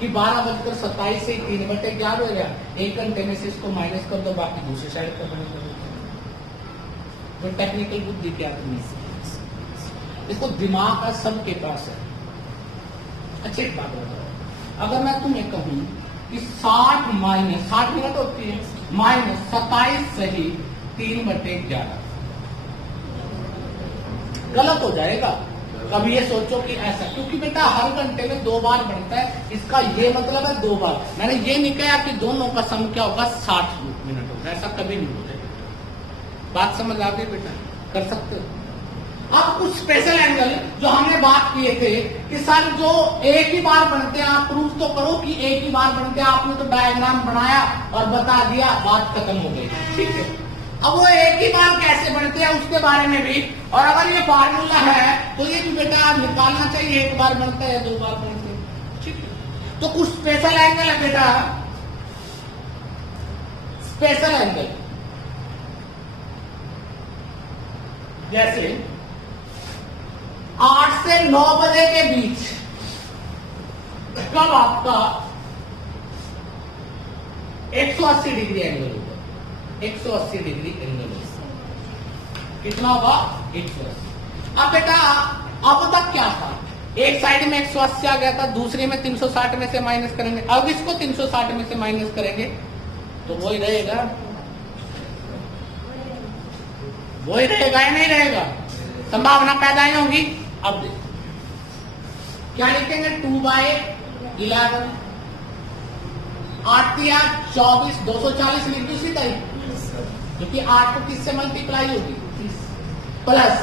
कि 12:27 से 3 बटे 11 हो गया, 1 घंटे में से इसको माइनस कर दो, बाकी दूसरी साइड पर बने करो। तो टेक्निकल बुद्धि क्या तुम्हें? इसको दिमाग का सबके पास है। अच्छी बात बताओ, अगर मैं तुम्हें कहूं कि 60 मिनट होती है माइनस 27 सही 3 बटे 11, गलत हो जाएगा। कभी ये सोचो कि ऐसा, क्योंकि बेटा हर घंटे में 2 बार बनता है, इसका ये मतलब है 2 बार। मैंने ये नहीं कहा कि दोनों का सम क्या होगा 60 मिनट होगा, ऐसा कभी नहीं हो जाएगा। बात समझ आ गई बेटा? कर सकते हो। अब कुछ स्पेशल एंगल जो हमने बात किए थे कि सर जो एक ही बार बनते हैं, आप प्रूफ तो करो कि एक ही बार बनते हैं। आपने तो डायग्राम बनाया और बता दिया, बात खत्म हो गई। ठीक है, अब वो एक ही बार कैसे बनते हैं उसके बारे में भी, और अगर ये फार्मूला है तो ये भी बेटा निकालना चाहिए, एक बार बनता है 2 बार बनते हैं। ठीक है, तो कुछ स्पेशल एंगल है बेटा, स्पेशल एंगल जैसे 8 से 9 बजे के बीच कब आपका 180 डिग्री एंगल होगा? 180 डिग्री एंगल होगा। कितना होगा? 180। अब बेटा अब तक क्या था? एक साइड में 180 आ गया था, दूसरे में 360 में से माइनस करेंगे। अब इसको 360 में से माइनस करेंगे तो वही रहेगा, वही रहेगा या नहीं रहेगा? संभावना पैदा ही होगी। अब देखो क्या लिखेंगे, 2/11 8 या 24, 240 लिख दो सीधा ही, क्योंकि 8 को किससे मल्टीप्लाई होगी, प्लस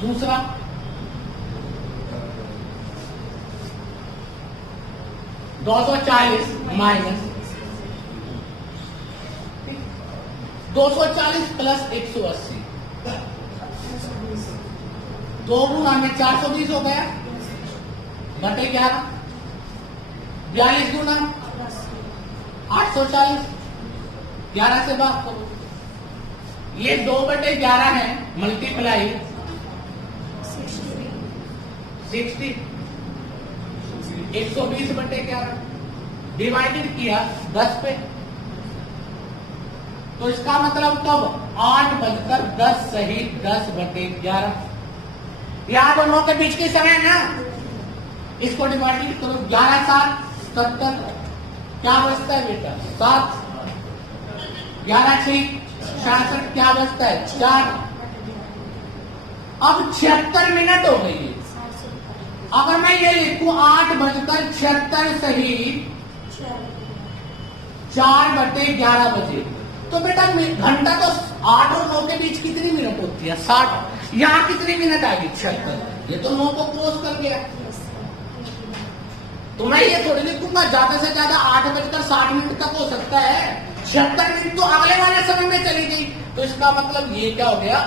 दूसरा 240 माइनस 240 प्लस 180, 2 गुना में 420 हो गया, बटे 11, 42 गुना 840, 11 से बात करो, ये 2/11 है, मल्टीप्लाई 60, 120/11 डिवाइडेड किया 10 पे, तो इसका मतलब कब 8:10 सही 10/11, यहां दोनों के बीच के समय ना, इसको डिवाइडेड करो, 11 7 70, क्या बचता है बेटा 7, 11 6 66, क्या बचता है 4। अब 76 मिनट हो गई है। अगर मैं ये लिखूं 8:76 सही 4/11 बजे, तो बेटा घंटा तो 8 और 9 के बीच कितनी मिनट होती है 60, यहाँ कितनी मिनट आ गई 76, ये तो 9 को क्रॉस कर गया। तो मैं ये थोड़ी लिखूंगा ज्यादा से ज्यादा 8:60 तक हो सकता है, 76 मिनट तो अगले वाले समय में चली गई, तो इसका मतलब ये क्या हो गया,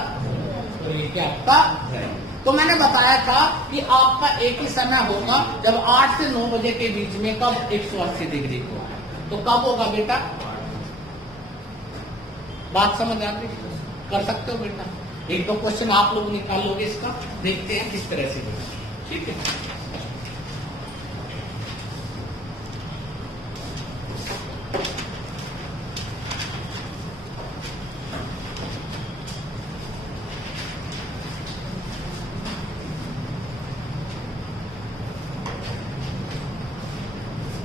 तो ये क्या आपका है। तो मैंने बताया था कि आपका एक ही समय होगा जब 8 से 9 बजे के बीच में, कब 180 डिग्री को, तो कब होगा बेटा, बात समझ आती, कर सकते हो बेटा। एक दो क्वेश्चन आप लोग निकाल लोगे इसका, देखते हैं किस तरह से बेटा, ठीक है।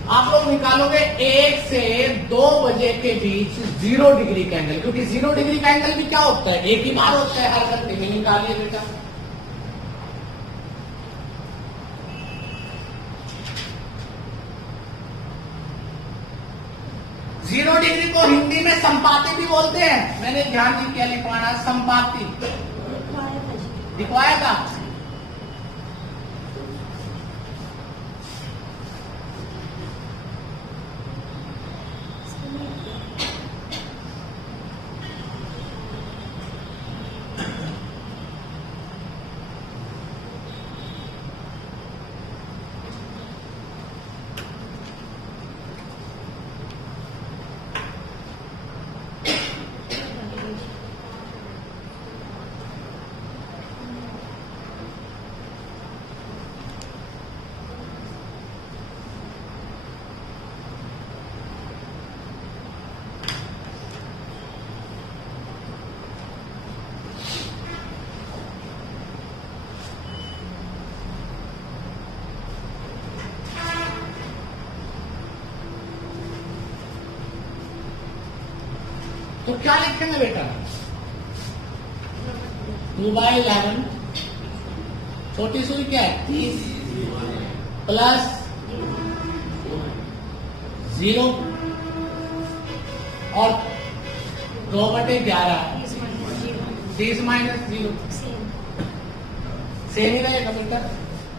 आप लोग निकालोगे 1 से 2 बजे के बीच 0 डिग्री का एंगल, क्योंकि 0 डिग्री का एंगल भी क्या होता है, एक ही बार होता है हर घंटे में, निकालिए बेटा। जीरो डिग्री को हिंदी में संपाति भी बोलते हैं, मैंने ध्यान नहीं किया लिखवाना, संपाति लिखवाया था। तो क्या लिखेंगे बेटा, 2/11, छोटी सुई क्या है 30 प्लस 0 और 2/11 30 माइनस 0 सेम ही रहेगा बेटा।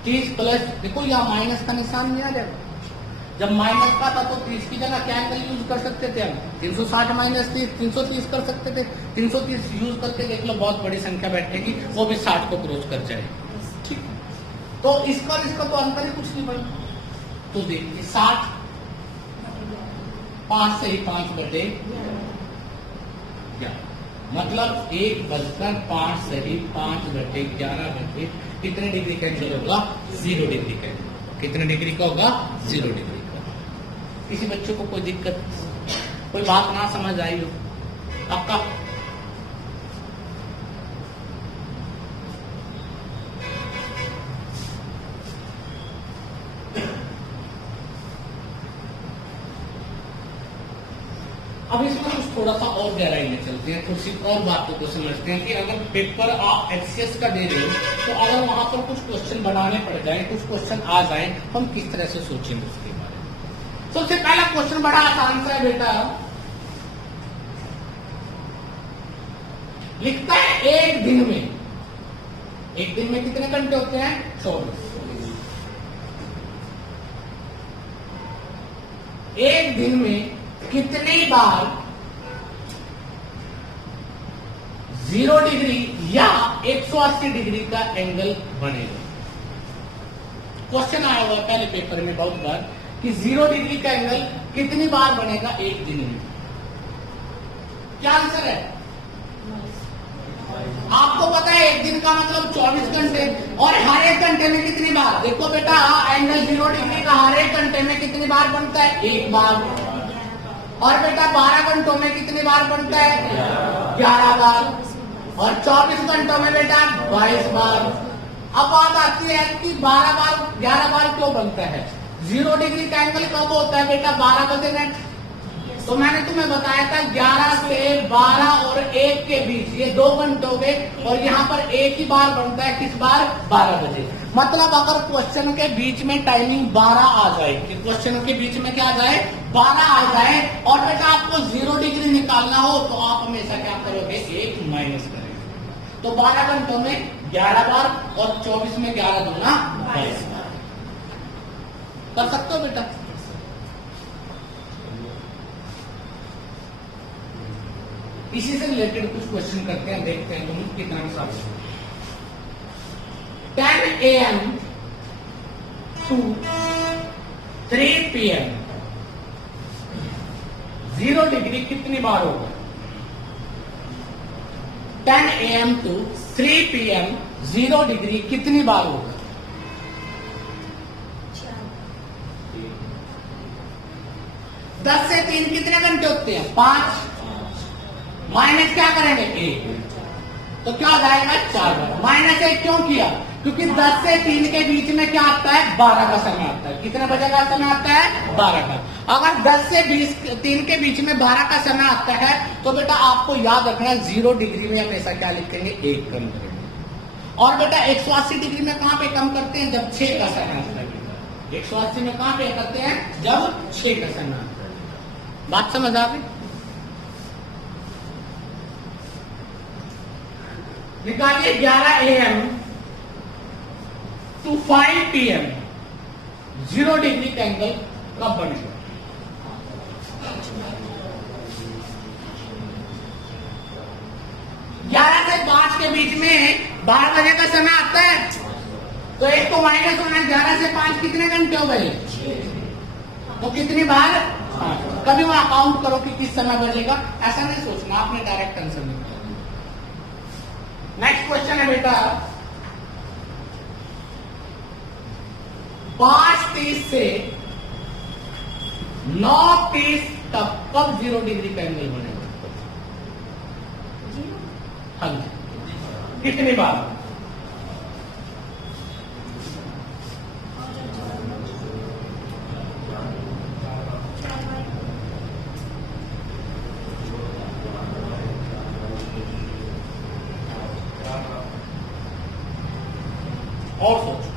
30 प्लस, देखो यहाँ माइनस का निशान नहीं आ जाएगा, जब माइनस का था तो 30 की जगह क्या एंगल यूज कर सकते थे हम, 360 माइनस 30 330 कर सकते थे। 330 यूज करके देख लो, बहुत बड़ी संख्या बैठेगी, वो भी 60 को क्रॉस कर जाएगी, ठीक। तो इसका और इसका तो अंतर ही कुछ नहीं बना। तो देखिए 60 5 से ही 5/11, मतलब 1:05 से ही 5/11 बटे कितने डिग्री का एंगल होगा, 0 डिग्री का एंगल। कितने डिग्री का होगा, 0 डिग्री का। किसी बच्चों को कोई दिक्कत, कोई बात ना समझ आई हो आपका, अब इसमें कुछ थोड़ा सा और गहराई में चलते हैं, कुछ और बातों को समझते हैं कि अगर पेपर आप एचसीएस का दे रहे हो तो अगर वहां पर कुछ क्वेश्चन बनाने पड़ जाए, कुछ क्वेश्चन आ जाए, हम किस तरह से सोचेंगे उसके बारे में। सबसे पहला क्वेश्चन बड़ा आसान सा है बेटा, लिखता है एक दिन में कितने घंटे होते हैं? 24। एक दिन में कितनी बार 0 डिग्री या 180 डिग्री का एंगल बनेगा? क्वेश्चन आया हुआ पहले पेपर में बहुत बार कि 0 डिग्री का एंगल कितनी बार बनेगा एक दिन में? क्या आंसर है? आपको पता है एक दिन का मतलब 24 घंटे, और हर एक घंटे में कितनी बार? देखो बेटा, एंगल 0 डिग्री का हर एक घंटे में कितनी बार बनता है? एक बार। और बेटा 12 घंटों में कितनी बार बनता है? 11 बार। और 24 घंटों में बेटा 22 बार। अब बात आती है कि 12 बार 11 बार क्यों बनता है? 0 डिग्री का एंगल कब होता है बेटा? 12 बजे मिनट। तो मैंने तुम्हें बताया था 11 से 12 और 1 के बीच ये 2 घंटे हो गए, और यहाँ पर एक ही बार बनता है, किस बार? 12 बजे। मतलब अगर क्वेश्चन के बीच में टाइमिंग 12 आ जाए, क्वेश्चन के बीच में क्या आ जाए? 12 आ जाए, और बेटा आपको 0 डिग्री निकालना हो तो आप हमेशा क्या करोगे? 1 माइनस करेंगे। तो 12 घंटों में 11 बार और 24 में 11 दूना 22 बार। कर सकते हो बेटा? इसी से रिलेटेड कुछ क्वेश्चन करते हैं, देखते हैं तुम कितना हिसाब से। 10 AM to 3 PM 0 डिग्री कितनी बार होगा? 10 AM to 3 PM 0 डिग्री कितनी बार होगा? 10 से 3 कितने घंटे होते हैं? 5। माइनस क्या करेंगे? 1। तो क्या हो जाएगा? 4 बार। माइनस 1 क्यों किया? क्योंकि 10 से 3 के बीच में क्या आता है? 12 का समय आता है। कितने बजे का समय आता है? 12 का। अगर 10 से 3 के बीच में 12 का समय आता है तो बेटा आपको याद रखना 0 डिग्री में हमेशा क्या लिखेंगे? 1 कम करेंगे। और बेटा 180 डिग्री में कहां पे कम करते हैं? जब 6 का समय आता है। 180 में कहां पे करते हैं? जब 6 का समय आता है। बात समझ आ गई? निकालिए 11 AM to 5 PM 0 डिग्री का एंगल कब बनेगा? 11 से 5 के बीच में 12 बजे का समय आता है, तो एक तो माइनस होना। 11 से 5 कितने घंटे हो गए? तो कितनी बार? 5। कभी वहां काउंट करो कि किस समय बजेगा, ऐसा नहीं सोचना, आपने डायरेक्ट आंसर निकाला। नेक्स्ट क्वेश्चन है बेटा, 5:30 से 9:30 तक कब 0 डिग्री का एंगल बनेगा? हाँ जी, कितनी बार? और सोचो।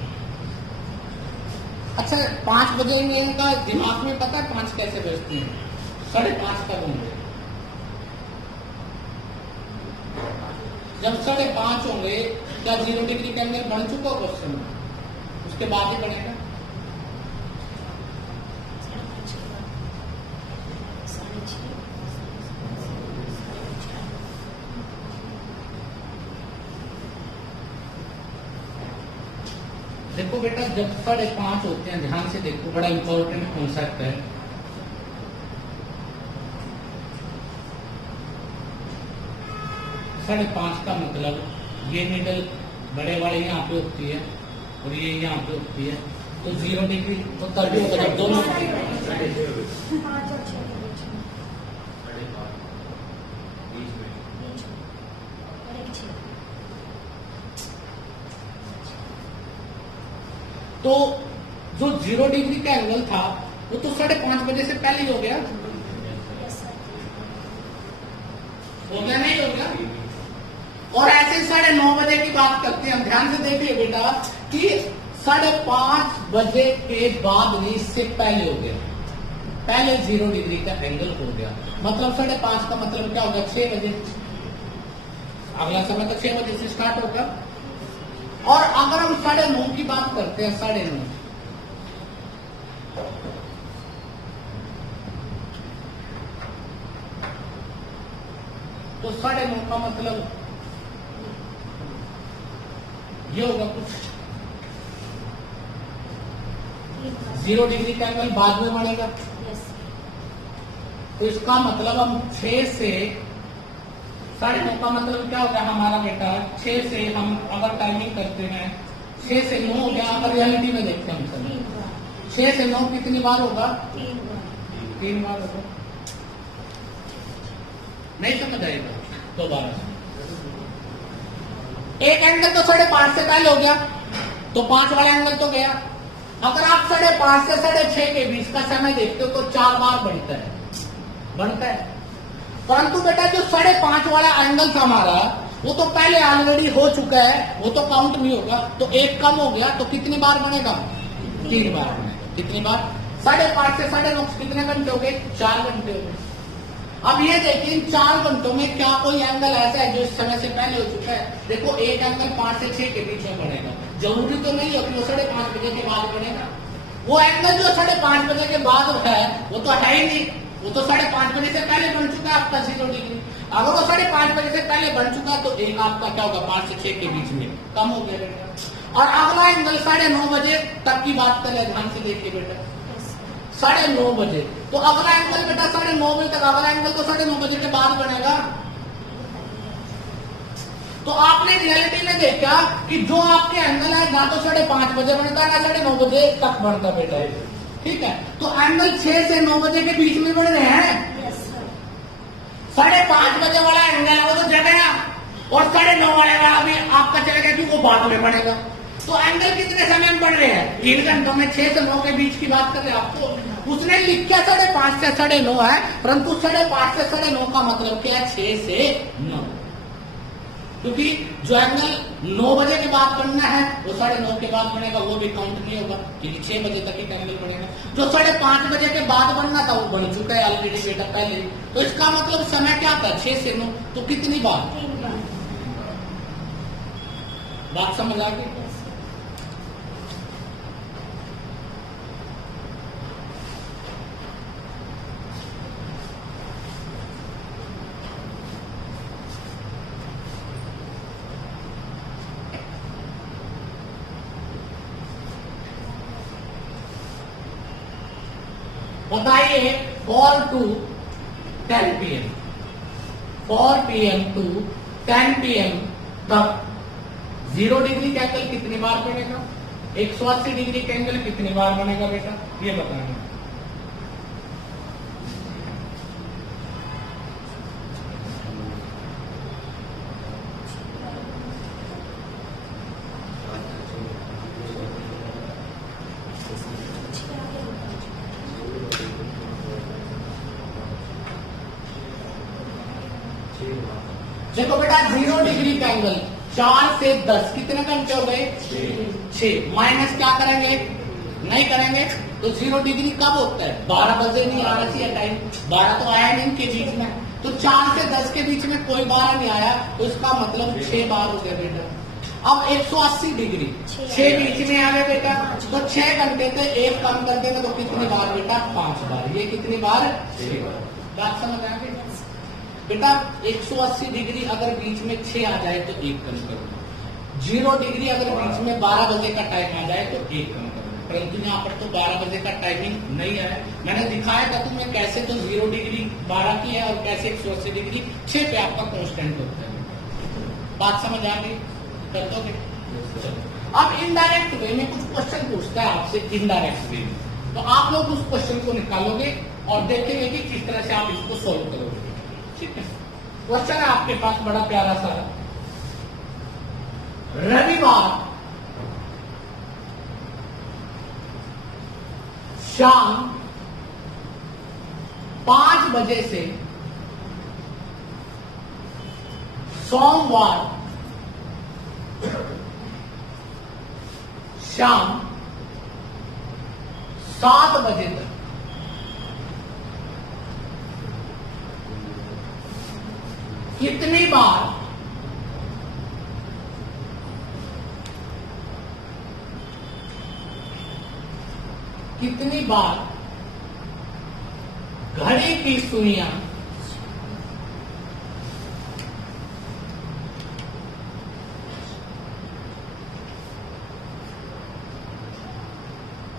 अच्छा 5 बजे इनका दिमाग में पता है 5 कैसे बजती है? 5:30 का घूम रहे। जब 5:30 होंगे क्या 0 डिग्री का एंगल बन चुका क्वेश्चन में? उसके बाद ही बनेगा। देखो बेटा जब 5:30 होते हैं, ध्यान से देखो, बड़ा इंपॉर्टेंट कॉन्सेप्ट है। साढ़े 5 का मतलब ये निडल बड़े वाले यहाँ पे होती है और ये यहाँ पे होती है, तो 0 डिग्री तो 30 होगा जब दोनों। तो जो 0 डिग्री का एंगल था वो तो 5:30 बजे से पहले ही हो गया। हो गया नहीं हो गया? और ऐसे 9:30 बजे की बात करते हैं, ध्यान से देखिए बेटा कि 5:30 बजे के बाद नहीं, इससे पहले हो गया, पहले 0 डिग्री का एंगल हो गया, मतलब 5:30 का मतलब क्या होगा? 6 बजे। अगला समय तो 6 बजे से स्टार्ट होगा। और अगर हम 9:30 की बात करते हैं, 9:30, तो 9:30 का मतलब ये होगा कुछ 0 डिग्री का एंगल बाद में बढ़ेगा। यस। तो इसका मतलब हम 6 से 9:30 का मतलब क्या होगा हमारा बेटा? 6 से हम अगर टाइमिंग करते हैं, 6 से 9 हो गया। अगर रियलिटी में देखते हैं हम सब, 3 बार। 6 से 9 कितनी बार होगा? 3 बार। 3 बार होगा। नहीं समझ आएगा? दोबारा एक एंगल तो 5:30 से पहले हो गया, तो 5 वाला एंगल तो गया। अगर आप 5:30 से 6:30 के बीच का समय देखते हो तो 4 बार बढ़ता है। परंतु बेटा जो 5:30 वाला एंगल था हमारा, वो तो पहले ऑलरेडी हो चुका है, वो तो काउंट नहीं होगा। तो एक कम हो गया, तो कितनी बार बनेगा? 3 बार बनेगा। कितनी बार? 5:30 से 9:30 कितने घंटे हो गए? 4 घंटे हो गए। अब ये देखिए इन 4 घंटों में क्या कोई एंगल ऐसा है जो इस समय से पहले हो चुका है? देखो एक एंगल 5 से 6 के बीच में बनेगा, जरूरी तो नहीं है कि वो 5:30 बजे के बाद बनेगा। वो एंगल जो 5:30 बजे के बाद है वो तो है ही नहीं, वो तो 5:30 बजे से पहले बन चुका है आपका 0 डिग्री। अगर वो 5:30 बजे से पहले बन चुका है तो एक आपका क्या होगा? 5 से 6 के बीच में कम हो गया बेटा। और अगला एंगल 9:30 बजे तक की बात करें, ध्यान से देखिए बेटा, 9:30 बजे। तो अगला एंगल बेटा 9:30 बजे तक, अगला एंगल तो 9:30 बजे के बाद बनेगा। तो आपने रियलिटी में देखा कि जो आपके एंगल है ना तो 5:30 बजे बनता है ना 9:30 बजे तक बनता बेटा। ठीक है, तो एंगल 6 से 9 बजे के बीच में बन रहे हैं। Yes sir. 5:30 बजे वाला एंगल वो तो जग गया, और 9:30 वाला भी आपका चला गया, क्योंकि वो बाद में बनेगा। तो एंगल कितने समय में बढ़ रहे हैं? 3 घंटों में। 6 से 9 के बीच की बात कर रहे हैं आपको। उसने लिखा 5:30 से 9:30 है, परंतु 5:30 से 9:30 का मतलब क्या है? 6 से 9। क्योंकि जो एंगल 9 बजे के बाद बनना है वो 9:30 के बाद बनेगा, वो भी काउंट नहीं होगा, क्योंकि 6 बजे तक ही एंगल बनेगा। जो 5:30 बजे के बाद बनना था वो बन चुका है ऑलरेडी बेटा पहले। तो इसका मतलब समय क्या था? 6 से 9। तो कितनी बार? 3 बार। बात समझ आ गई? यस। बताइए 4 to 10 PM, 4 PM to 10 PM तक 0 डिग्री का एंगल कितनी बार बनेगा? 180 डिग्री का एंगल कितनी बार बनेगा बेटा? ये बताना। देखो बेटा 0 डिग्री का एंगल 4 से 10 कितने घंटे हो गए? 6। माइनस क्या करेंगे? नहीं करेंगे। तो 0 डिग्री कब होता है? 12 बजे नहीं आना चाहिए टाइम, 12 तो आया नहीं इनके बीच में। तो 4 से 10 के बीच में कोई 12 नहीं आया, तो इसका मतलब 6 बार हो गया बेटा। अब 180 डिग्री 6 बीच में आ गए बेटा, तो 6 घंटे से 1 कम कर देंगे तो कितनी बार बेटा? 5 बार। ये कितनी बार? 6 बार। बात समझ आ गई बेटा? 180 डिग्री अगर बीच में 6 आ जाए तो 1 कम करो। 0 डिग्री अगर बीच में 12 बजे का टाइम आ जाए तो 1 कम करो। परंतु यहाँ पर तो 12 बजे का टाइमिंग नहीं है। मैंने दिखाया था तुम्हें कैसे तो 0 डिग्री 12 की है और कैसे 180 डिग्री 6 पे आपका कांस्टेंट होता है। बात समझ आ गई? कर दोगे? अब इनडायरेक्ट वे में कुछ क्वेश्चन पूछता है आपसे, इनडायरेक्ट वे में, तो आप लोग उस क्वेश्चन को निकालोगे और देखेंगे कि किस तरह से आप इसको सोल्व करोगे। ठीक है, क्वेश्चन है आपके पास बड़ा प्यारा सा। रविवार शाम 5 बजे से सोमवार शाम 7 बजे तक कितनी बार घड़ी की सुइयां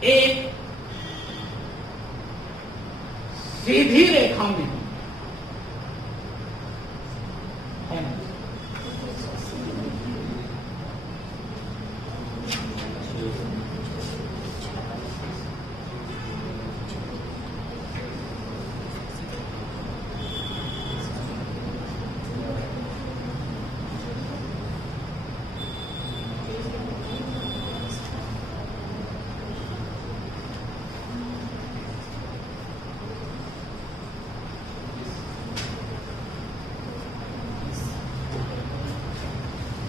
एक सीधी रेखा में है ना?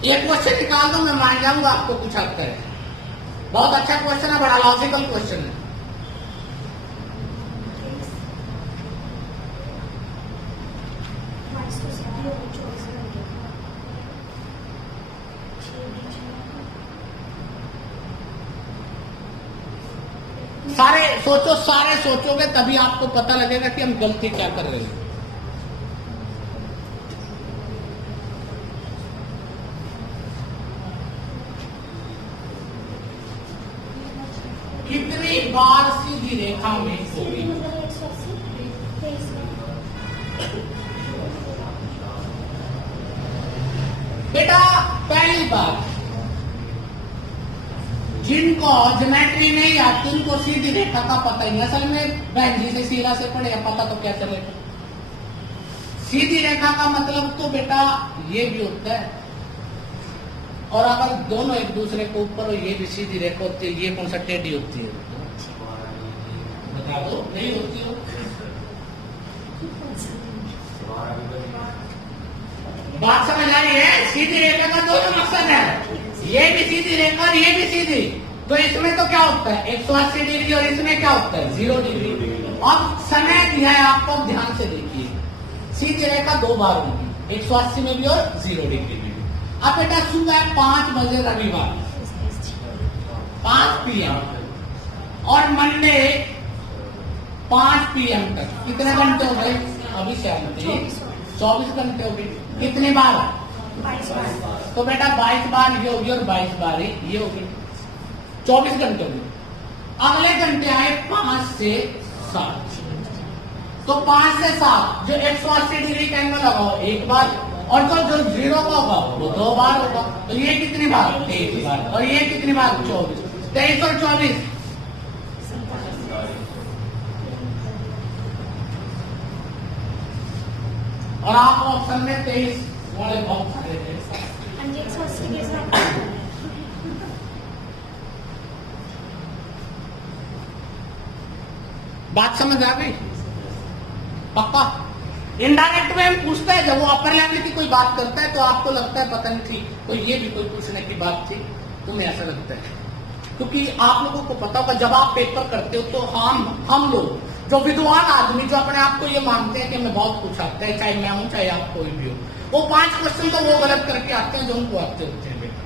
ये क्वेश्चन निकाल दो, मैं मान जाऊंगा आपको कुछ आता है। बहुत अच्छा क्वेश्चन है, बड़ा लॉजिकल क्वेश्चन है। सारे सोचोगे तभी आपको पता लगेगा कि हम गलती क्या कर रहे हैं। कितनी बार सीधी रेखा में होगी? बेटा पहली बार जिनको ज्योमेट्री नहीं आती उनको सीधी रेखा का पता ही नहीं। असल में बहन जी से सीधा से पढ़े, पता तो क्या चलेगा। सीधी रेखा का मतलब तो बेटा ये भी होता है, और अगर दोनों एक दूसरे के ऊपर हो, ये भी सीधी रेखा होती है, ये कौन सा टेढ़ी होती है? बता दो, नहीं होती हो। बात समझ आ रही है? सीधी रेखा का दोनों मकसद है, ये भी सीधी रेखा और ये भी सीधी। तो इसमें तो क्या होता है 180 डिग्री, और इसमें क्या होता है 0 डिग्री। अब समय दिया है आपको, ध्यान से देखिए। सीधी रेखा 2 बार होगी, 180 में भी और 0 डिग्री में भी। अब बेटा सुबह 5 बजे रविवार 5 PM और मंडे 5 PM तक कितने घंटे हो गए? अभी से 24 घंटे हो गए। कितनी बार? 22 बार। तो बेटा 22 बार ये होगी और 22 बार ये होगी, 24 घंटे होगी। अगले घंटे आए 5 से 7। तो 5 से 7 जो 180 डिग्री का एंगल होगा एक बार, और जो 0 का होगा वो 2 बार होगा। तो ये कितनी बार? 1 बार। और ये कितनी बार? 24। 23 और 24 और आप ऑप्शन में 23 वाले बहुत सारे थे। बात समझ आ गई? पक्का? इनडायरेक्ट में हम पूछते हैं, जब वो अपर लेवल की कोई बात करता है तो आपको लगता है पता नहीं थी, तो ये भी कोई पूछने की बात थी, तुम्हें ऐसा लगता है। क्योंकि आप लोगों को पता होगा, जब आप पेपर करते हो तो हम लोग जो विद्वान आदमी जो अपने आप को ये मानते हैं कि मैं बहुत कुछ आता है, चाहे मैं हूं चाहे आप कोई भी हो, वो 5 क्वेश्चन तो वो गलत करके आते हैं जो उनको आते होते हैं बेटा।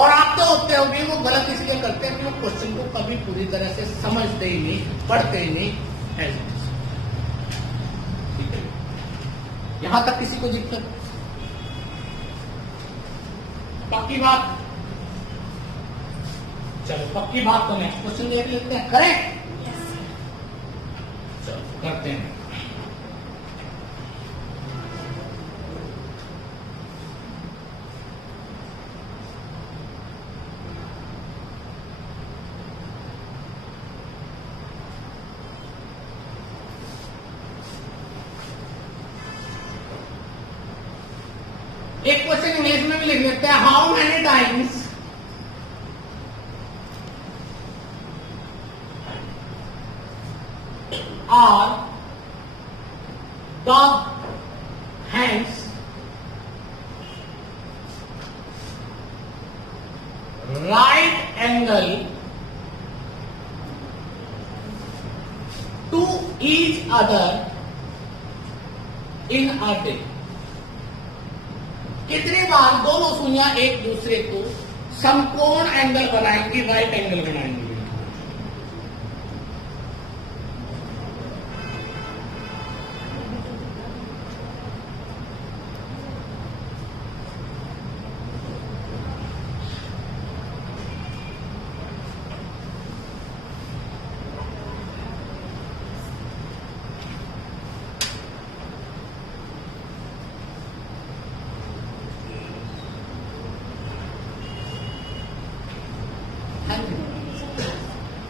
और आते होते होंगे वो गलत इसलिए करते हैं कि वो क्वेश्चन को कभी पूरी तरह से समझते ही नहीं, पढ़ते ही नहीं। ठीक है, यहां तक किसी को दिक्कत? पक्की बात? चलो पक्की बात, तो नेक्स्ट क्वेश्चन देख लेते हैं। करेक्ट? चलो करते हैं। एक क्वेश्चन इंग्लिश में भी लिख लेते हैं। How many times are the hence right angle to each other in a day. कितनी बार दोनों सुइयां एक दूसरे को समकोण एंगल बनाएंगी, राइट एंगल बनाएंगी?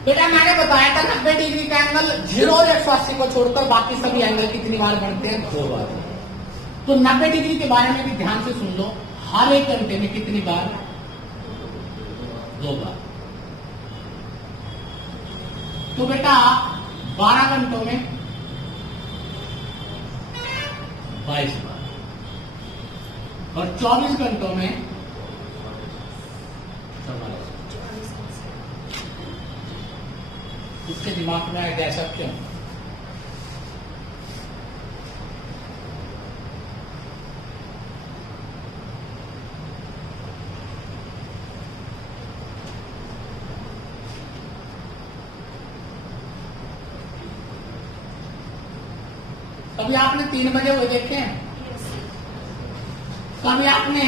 बेटा मैंने बताया था 90 डिग्री का एंगल 0 और 180 को छोड़कर बाकी सभी एंगल कितनी बार बनते हैं? 2 बार। तो 90 डिग्री के बारे में भी ध्यान से सुन लो, हर एक घंटे में कितनी बार? 2 बार। तो बेटा 12 घंटों में 22 बार और 24 घंटों में 44। उसके दिमाग में आया ऐसा क्यों? कभी आपने 3 बजे हुए देखे हैं? कभी आपने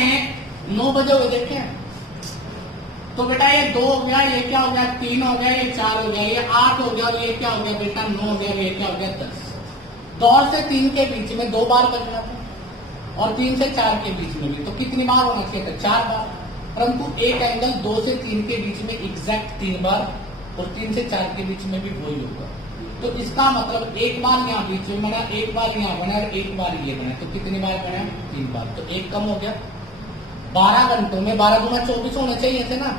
9 बजे हुए देखे हैं? तो बेटा ये 2 हो गया, ये क्या हो गया? 3 हो गया, ये 4 हो गया, ये 8 हो गया, और ये क्या हो गया बेटा? 9 हो गया, ये क्या हो गया? 10। 2 से 3 के बीच में 2 बार बजना था और 3 से 4 के बीच में भी, तो कितनी बार होना चाहिए था? 4 बार। परंतु एक एंगल 2 से 3 के बीच में एग्जैक्ट 3 बार और 3 से 4 के बीच में भी वही होगा। तो इसका मतलब एक बार यहाँ बीच में बना, एक बार यहाँ बना और एक बार ये बना, तो कितनी बार बना? 3 बार। तो एक कम हो गया। 12 घंटों में 12 गुना 24 होने चाहिए थे ना।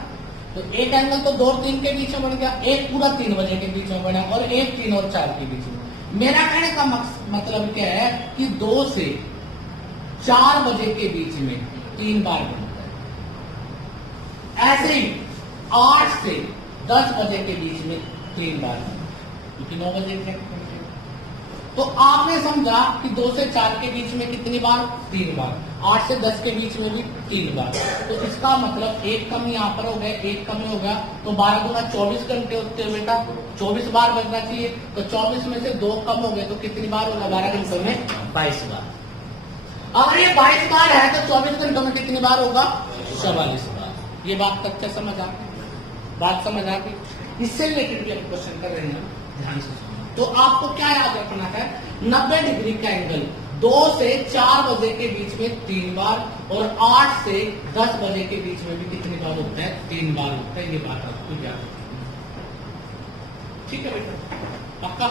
तो एक एंगल तो 2 और 3 के बीच में बन गया, एक पूरा 3 बजे के बीच में बना और एक 3 और 4 के बीच में। मेरा कहने का मतलब क्या है कि 2 से 4 बजे के बीच में 3 बार बनता है। ऐसे ही 8 से 10 बजे के बीच में 3 बार, क्योंकि 9 बजे के। तो आपने समझा कि 2 से 4 के बीच में कितनी बार? 3 बार। 8 से 10 के बीच में भी 3 बार। तो इसका मतलब एक कम यहाँ पर हो गया, एक कम हो गया, तो 12 गुना 24 घंटे होते हैं बेटा, 24 बार बजना चाहिए। तो 24 में से 2 कम हो गए, तो कितनी बार होगा 12 घंटों में? 22 बार। अगर ये 22 बार है तो 24 घंटों में कितनी बार होगा? 44 बार। ये बात तक क्या समझ आ गई? बात समझ आ गई? इससे रिलेटेड भी हम क्वेश्चन कर रहे हैं, ध्यान से। तो आपको क्या याद रखना है? 90 डिग्री का एंगल 2 से 4 बजे के बीच में 3 बार और 8 से 10 बजे के बीच में भी कितनी बार होता है? 3 बार होता है। ये बात आपको याद रखनी। ठीक है बेटा, पक्का?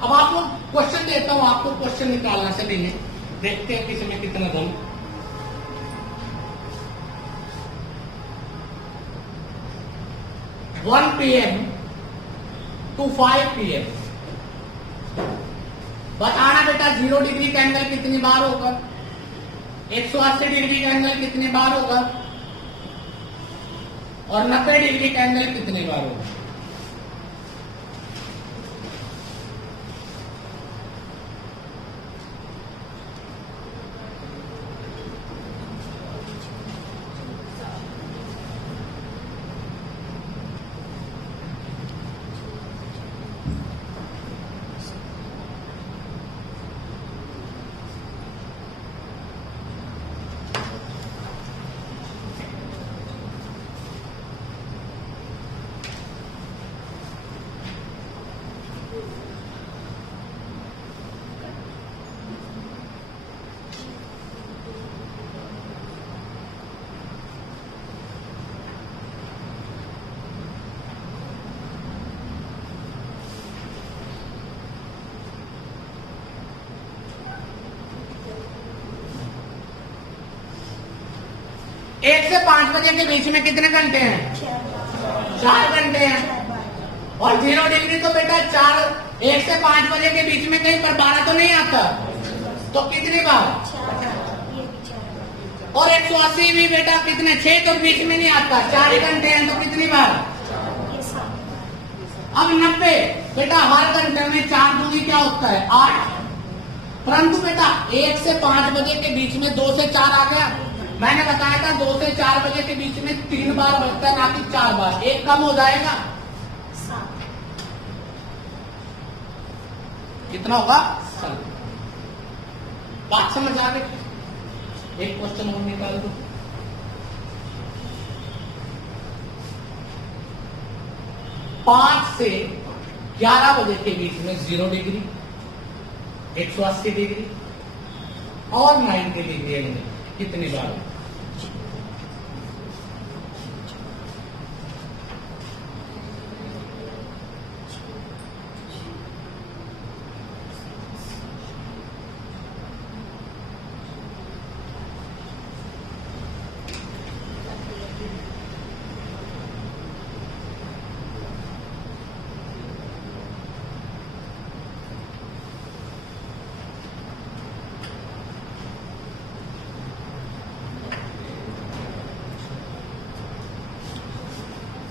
अब आपको क्वेश्चन देता हूं, आपको क्वेश्चन निकालना से नहीं है, देखते हैं किसी में कितना दम। 1 PM to 5 PM बताना बेटा 0 डिग्री का एंगल कितनी बार होगा? 180 डिग्री का एंगल कितनी बार होगा? और 90 डिग्री का एंगल कितनी बार होगा? एक से 5 बजे के बीच में कितने घंटे हैं? 4 घंटे हैं। 4 बार। और 0 डिग्री तो बेटा 1 से 5 बजे के बीच में कहीं पर 12 तो नहीं आता, तो कितनी बार? 4 बार। ये भी 4 बार। और 180 भी बेटा कितने, 6 तो बीच में नहीं आता, 4 ही घंटे हैं, तो कितनी बार? ये 7 बार। अब 90 बेटा हर घंटे में 4 दूनी क्या होता है? 8। परंतु बेटा 1 से 5 बजे के बीच में 2 से 4 आ गया। मैंने बताया था 2 से 4 बजे के बीच में 3 बार बजता है, ना कि 4 बार। एक कम हो जाएगा, 7। कितना होगा? 7। बात समझ आ गई? एक क्वेश्चन और निकाल दो। पांच से 11 बजे के बीच में 0 डिग्री, 180 डिग्री और 90 डिग्री एंगल कितनी बार?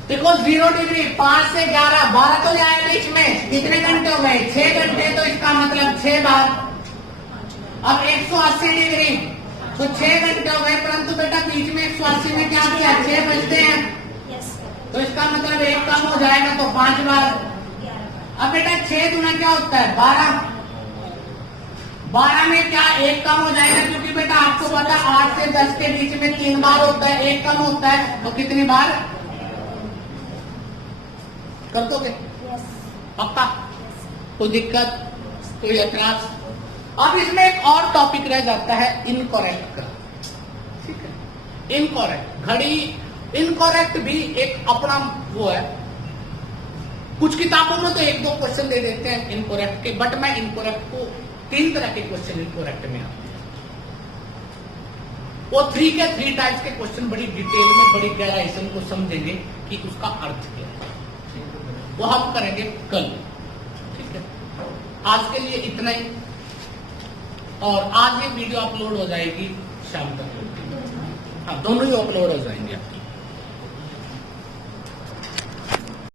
देखो 0 डिग्री 5 से 11, 12 तो जाए बीच में, कितने घंटे हो गए? 6 घंटे, तो इसका मतलब 6 बार। 5 बार। अब 180 डिग्री तो 6 घंटे हो गए, परंतु बेटा बीच में 180 में क्या किया? 6 बजते हैं, यस सर। तो इसका मतलब 1 कम हो जाएगा, तो 5 बार। 11 बार। अब बेटा 6 गुना क्या होता है? 12। 12 में क्या 1 कम हो जाएगा, क्योंकि बेटा आपको पता 8 से 10 के बीच में 3 बार होता है, 1 कम होता है, तो कितनी बार? कर दोगे? यस। पक्का? कोई दिक्कत, कोई ऐतराज? अब इसमें एक और टॉपिक रह जाता है इनकरेक्ट का। ठीक है, इनकरेक्ट घड़ी, इनकरेक्ट भी एक अपना वो है। कुछ किताबों में तो 1-2 क्वेश्चन दे देते हैं इनकरेक्ट के, बट मैं इनकरेक्ट को 3 तरह के क्वेश्चन इनकरेक्ट में आते हैं। वो 3 के 3 टाइप्स के क्वेश्चन बड़ी डिटेल में, बड़ी गहराई से उनको समझेंगे कि उसका अर्थ क्या है। वो हम करेंगे कल। ठीक है, आज के लिए इतना ही। और आज ये वीडियो अपलोड हो जाएगी शाम तक। हाँ, दोनों ही अपलोड हो जाएंगे।